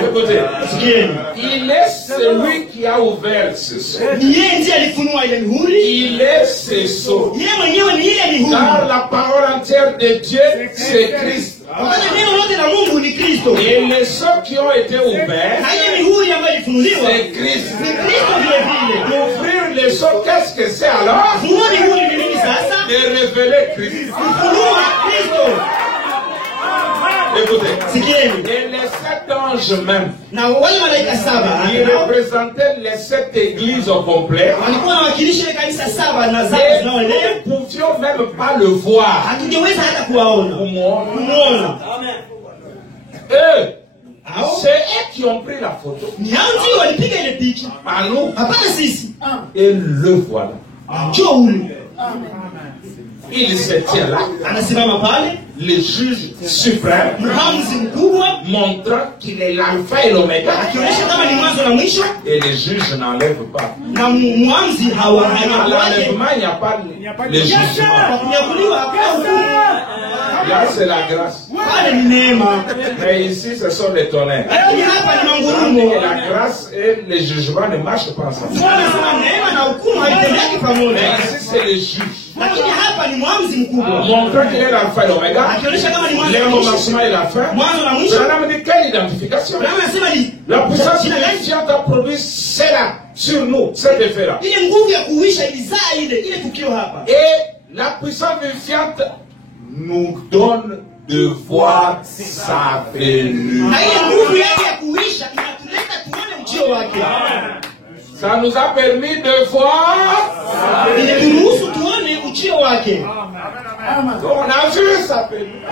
Écoutez, Sikieni. il est celui qui a ouvert ce sceau. Ni yeye ndiye alifunua ile mihuri. Il est ce sceau. Yeye mwenyewe ni ile mihuri. Car la parole entière de Dieu, c'est Christ. Wakati neno lote la Mungu ni Kristo. Et les sceaux qui ont été ouverts, Na ile mihuri ambayo ilifunuliwa c'est Christ. ni Kristo vile vile. Ouvrir les sceaux, qu'est-ce que c'est alors? Funua mihuri ni nini sasa? De révéler Christ. Kufunua Kristo. Écoutez, Sikieni. et les 7 anges même, Na wale malaika saba qui représentaient les 7 églises au complet, walikuwa wanawakilisha ile kanisa saba na zao et zinaoendelea. nous ne pouvions même pas le voir. Hatungeweza hata kuwaona. Kumuona. Eux, Hao c'est eux qui ont pris la photo. ni hao ndio walipiga ile picha. À nous, Hapana sisi. et le voilà. Njoo ule. Il se tient là, Anasimama pale, le juge suprême, mhamuzi mkubwa, montrant qu'il est l'alpha et l'oméga. akionyesha kama ni mwanzo na mwisho, Et les juges n'enlèvent pas. na mwamuzi À hawaje. l'enlèvement, il n'y a pas le jugement. Kwa kunyakuliwa hakuna hukumu. Là, c'est la grâce. Pale ni neema. Mais ici, ce sont les tonnerres. Lakini hapa ni Et mangurumo. la grâce et le jugement ne marchent pas ensemble. Tunasema neema na hukumu haitendeki Mais pamoja. ici, c'est le juge. Lakini hapa ni mwamuzi mkubwa. Montrant qu'il est l'alpha et l'oméga, Akionyesha kama ni mwanzo le na mwisho. commencement et la fin. Mwanzo na mwisho. Cela me dit quelle identification? Na anasema ni La puissance jina gani? vivifiante a produit cela sur nous, cet effet-là. Ile nguvu ya kuisha ilizaa ile tukio hapa. Et la puissance vivifiante nous donne de voir sa venue. Na ile nguvu yake ya kuisha inatuleta tuone ujio wake. Ça nous a permis de voir. Ilituruhusu tuone ujio wake. On a vu sa venue.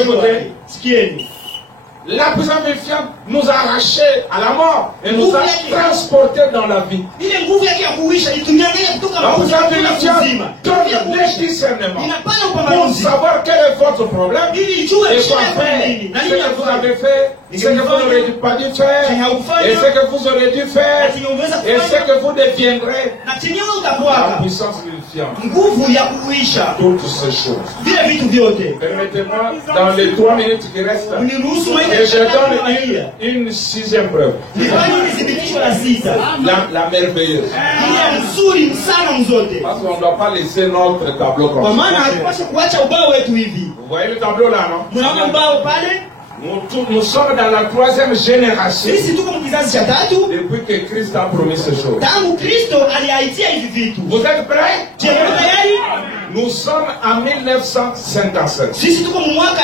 Écoutez, Sikieni. la puissance vivifiante nous a arrachés à la mort et nous a transportés dans la vie. Ile nguvu yake ya kuisha itunyang'anya kutoka La puissance uzima. vivifiante donne le discernement Inapana pour upambanuzi. savoir quel est votre problème Ili ijue et shida quoi yako ni faire. nini. Na Ce nini que vous afanye. avez fait, ce que vous n'aurez pas dû faire, et ce que vous aurez dû faire, et ce que vous deviendrez. Na chenye wewe La utakuwa puissance vivifiante. nguvu ya kuisha Toutes ces choses. vile vitu vyote. Permettez-moi, dans les 3 minutes qui restent, Uniruhusu et je donne maisha une 6e preuve. nifanye thibitisho la sita. La merveilleuse. Ile nzuri sana mzote. Parce qu'on ne doit pas laisser notre tableau Kwa comme maana ça. hatupaswi kuacha ubao wetu hivi. Vous voyez le tableau là, non? Mnaona ubao pale? Nous sommes dans la 3e génération Sisi tuko kizazi cha tatu depuis que Christ a promis ces choses. tangu Kristo aliaitia hivi vitu. Vous êtes prêts? Je, mko tayari? Nous sommes en 1957. Sisi tuko mwaka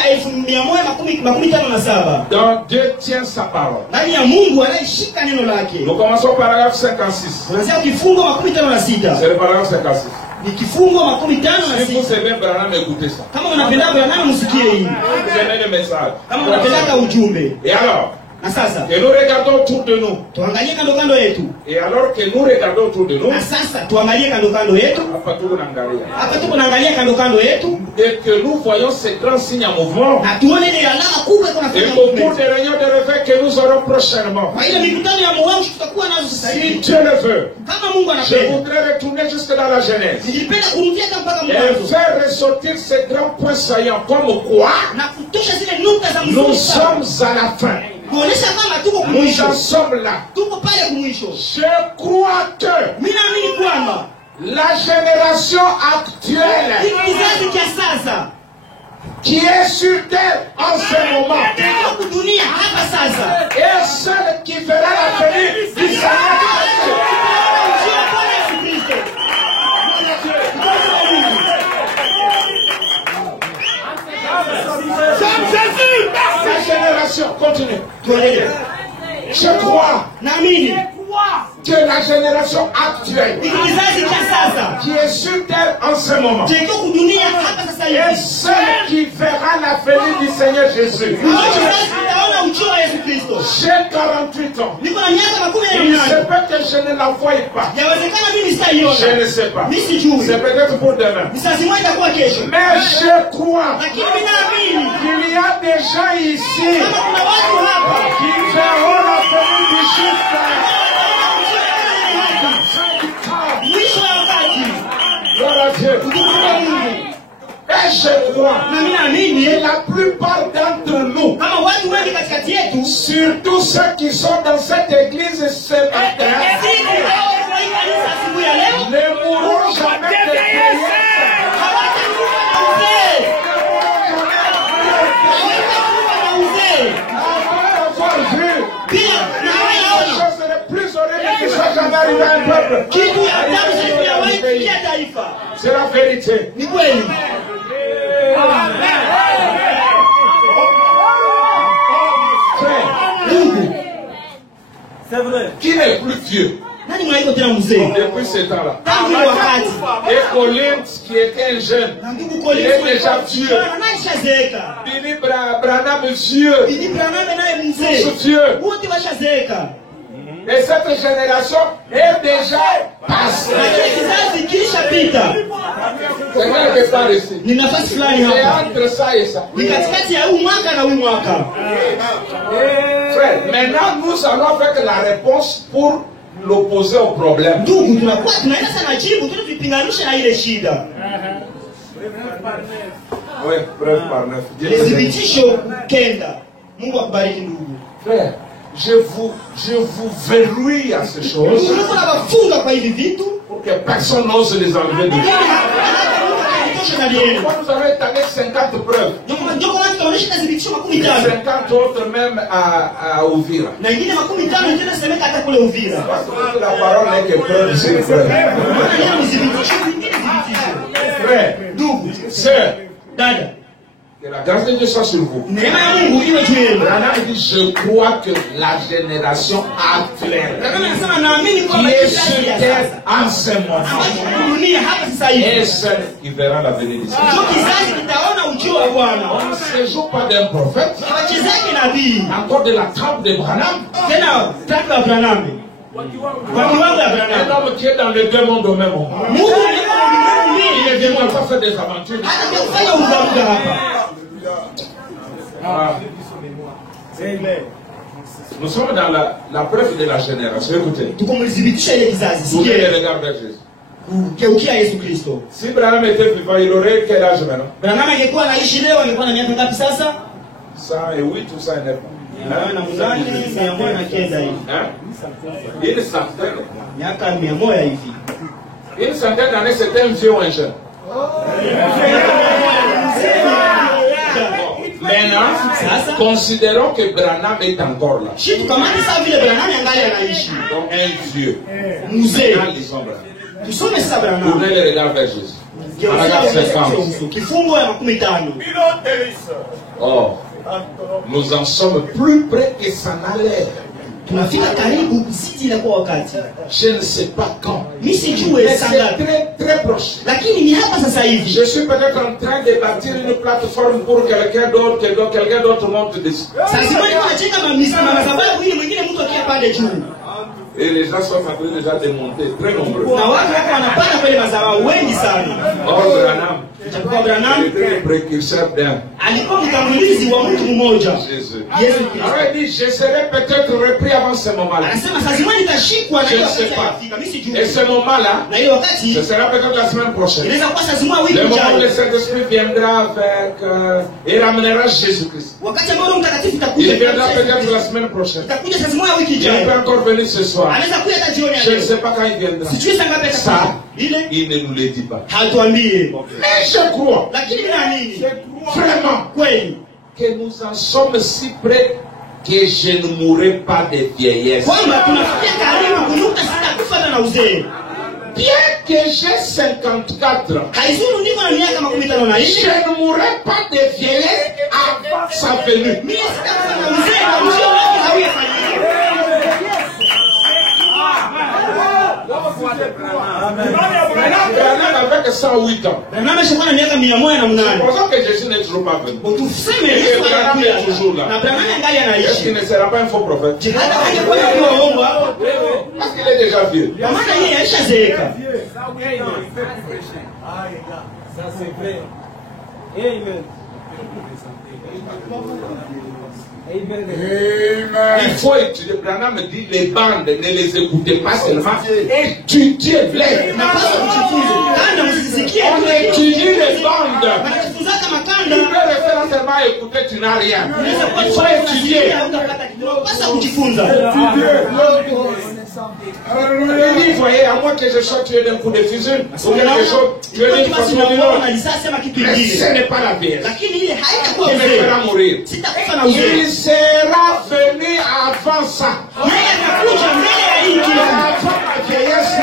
1157. Donc Dieu tient sa parole. Ndani ya Mungu anayeshika neno lake. Nous commençons au paragraphe 56. Tunasema kifungo 56. C'est le paragraphe 56. Ni kifungo Si vous 56. aimez Branham, écoutez ça. Kama unapenda Branham msikie hii. Vous aimez le message. Kama unapenda ujumbe. Et alors, Na sasa que nous regardons autour de nous. tuangalie kando kando yetu. Et alors que nous regardons autour de nous, Na sasa tuangalie kando kando yetu. hapa tuko naangalia. Hapa tuko naangalia kando kando yetu. Et que nous voyons ces grands signes en mouvement. Na tuone ile alama kubwa iko Et nafanya au cours movement. des réunions de réveil que nous aurons prochainement, Kwa ile mikutano ya mwamsho tutakuwa nazo sasa si hivi. Dieu le veut, Kama Mungu je anapenda. voudrais retourner jusque dans la Genèse Nilipenda kurudia hata mpaka et mwanzo. faire ressortir ces grands points saillants comme quoi Na kutosha zile nukta za nous msingi. sommes à la fin. Kuonesha kama tuko Nous kumwisho. en sommes là. Tuko pale kumwisho. Je crois que Mimi naamini kwamba la génération actuelle hiki kizazi cha sasa qui est sur terre en ce moment kwa dunia hapa sasa est celle qui verra la venue du Seigneur. Ujio wa Bwana Yesu Kristo. La génération continue. Tuendelee. Je crois Naamini que la génération actuelle hiki kizazi cha sasa qui est sur terre en ce moment kiko kudunia hapa sasa est hivi. celle qui verra la venue du Seigneur Jésus. Hao kizazi kitaona ujio wa Yesu Kristo. J'ai 48 ans. Niko na miaka 48. Il se peut que je ne la voie pas. Yawezekana mimi Je sitaiona. ne sais pas. Mimi sijui. C'est peut-être pour demain. Msasi mmoja itakuwa kesho. Mais je crois Lakini mimi naamini qu'il y a des gens ici kama kuna watu hapa qui verront la venue du Christ. mwisho wa wakati Gloire à Dieu. utukufu wa Mungu. je crois Na mimi naamini que la plupart d'entre nous, kama watu wengi katikati yetu surtout ceux qui sont dans cette église ce matin, asubuhi ya leo ne mourront jamais de vieillesse. C'est la vérité. C'est vrai. Qui n'est plus vieux depuis ce temps-là? Et Collins, qui était un jeune, il est déjà vieux. Billy Branham vieux. Tous vieux. Et cette génération est déjà passée. C'est quelque part ici. C'est entre ça et ça. Frère, maintenant nous allons faire la réponse pour l'opposer au problème. Oui, preuve par 9. Frère, je vous verrouille à ces choses pour que personne n'ose les enlever de vous. Vous avez établi 50 preuves. 50 autres même à ouvrir. La parole n'est que preuve, c'est preuve. Frère, sœur, que la grâce de Dieu soit sur vous. Branham dit, je crois que la génération actuelle qui est sur terre en ce moment est celle qui verra la bénédiction. On ne se joue pas d'un prophète, encore de la trempe de Branham. Un homme qui est dans les deux mondes au même moment. Il est venu pas faire des aventures. Nous sommes dans la preuve de la génération. Écoutez. Vous les regards vers Jésus. Si Branham était vivant, il aurait quel âge maintenant? 108 ou 109 ans. Une centaine d'années, c'était un vieux ou un jeune? Maintenant, considérons que Branham est encore là. Donc un vieux. Maintenant, lisons Branham. Tournez les regards vers Jésus. Paragraphe 50. Or, nous en sommes plus près que ça n'a l'air. Je ne sais pas quand. Mais c'est très très proche. Je suis peut-être en train de bâtir une plateforme pour quelqu'un d'autre, que quelqu'un d'autre monte dessus. Et les gens sont en train déjà de monter, très nombreux. Or, Branham était le précurseur d'un. Jésus. Alors il dit, je serai peut-être repris avant ce moment-là. Je ne sais pas. Et ce moment-là, ce sera peut-être la semaine prochaine. Le moment où le Saint-Esprit viendra avec et ramènera Jésus-Christ. Il viendra peut-être la semaine prochaine. Il peut encore venir ce soir. Je ne sais pas quand il viendra. Ça, il ne nous le dit pas. Mais je crois vraiment que nous en sommes si près que je ne mourrai pas de vieillesse. Bien que j'ai 54 ans, je ne mourrai pas de vieillesse avant sa venue. Branham avec 108 ans. C'est pour ça que Jésus n'est toujours pas venu. Et Branham est toujours là. Est-ce qu'il ne sera pas un faux prophète? Parce qu'il est déjà vieux. Ça c'est vrai. Amen. Il faut étudier. Branham me dit les bandes, ne les écoutez pas seulement. Étudiez-les. On étudie les bandes. seulement écouter, tu n'as rien. Unaweza Il faut étudier. Pasa kujifunza. Il dit, voyez, à moins que je sois tué d'un coup de fusil, ou quelque chose, tu es d'une façon ou d'une autre. Mais ce n'est pas la vérité. Lakini ile haitakuwa Il me uzee. fera mourir. Sitakufa na uzee. Il sera venu avant ça. Yeye atakuja mbele ya hii kitu. Avant ma vieillesse,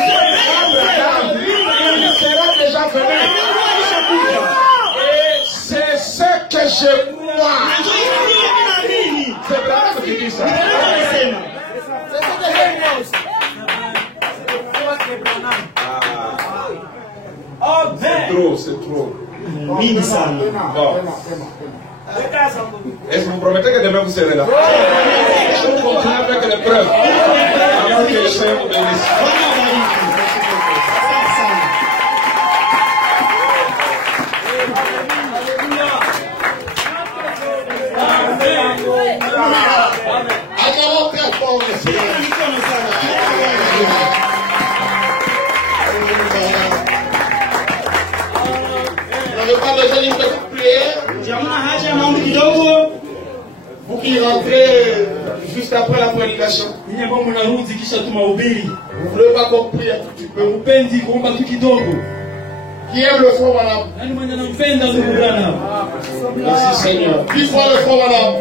il sera déjà venu. Et c'est ce que je crois. C'est Branham qui dit ça. C'est trop, c'est trop. Mingi sana. Bon. Est-ce que vous promettez que demain vous serez là? Je vous continue avec les preuves. Avant que le Seigneur vous bénisse. On n'a pas besoin d'une petite prière. Vous qui rentrez juste après la prédication. Vous ne voulez pas qu'on prie un tout petit peu. Qui aime le front, madame? Merci Seigneur. Qui voit le front, madame?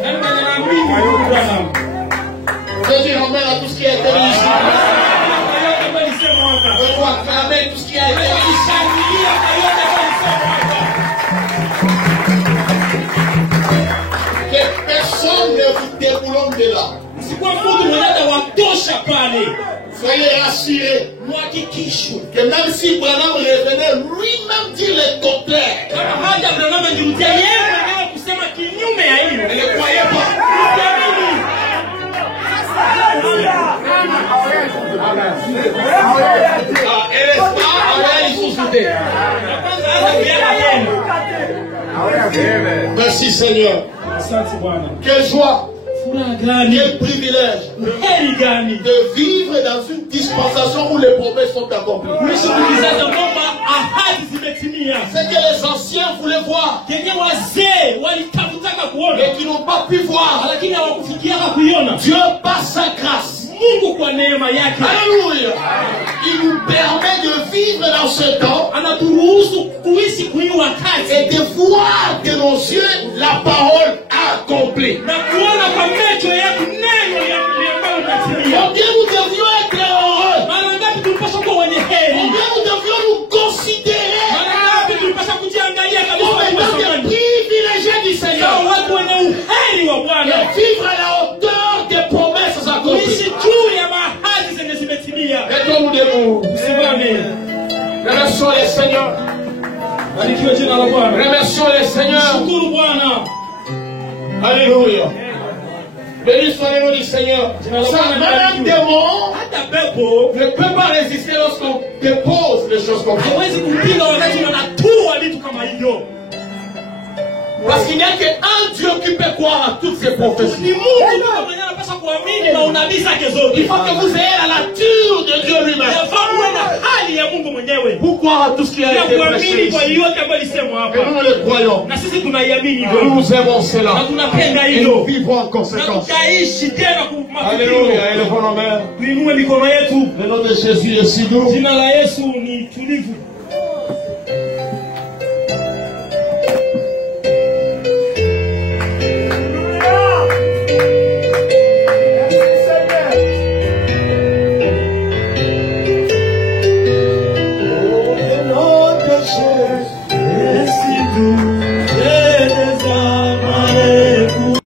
Je dis amen à tout ce qui a été dit ici. Je dois acclamer tout ce qui a été dit ici. Que personne ne vous déboulonne de là. Soyez rassurés. Que même si Branham revenait lui-même dire le contraire, ne croyez pas. Merci Seigneur. Quelle joie, quel privilège de vivre dans une dispensation où les promesses sont accomplies. C'est que les anciens voulaient voir et qui n'ont pas pu voir. Dieu par sa grâce, alléluia, il nous permet de vivre dans ce temps et de voir de nos yeux la parole accomplie. Combien nous devions être heureux, combien nous devions nous considérer comme étant des privilégiés du Seigneur et vivre à la hauteur des promesses accomplies. Mettons-nous debout. Remercions les Seigneurs. Remercions les Seigneurs. Alléluia. Béni soit le nom du Seigneur. Même un démon ne peut pas résister lorsqu'on dépose les choses comme ça. Parce qu'il n'y a qu'un Dieu qui peut croire à toutes ces prophéties. Il faut que vous ayez la nature de Dieu lui-même pour croire à tout ce qui a été prêché ici. Et nous le croyons. Nous aimons cela. Et nous vivons en conséquence. Alléluia. Élevons nos mains. Le nom de Jésus est si doux.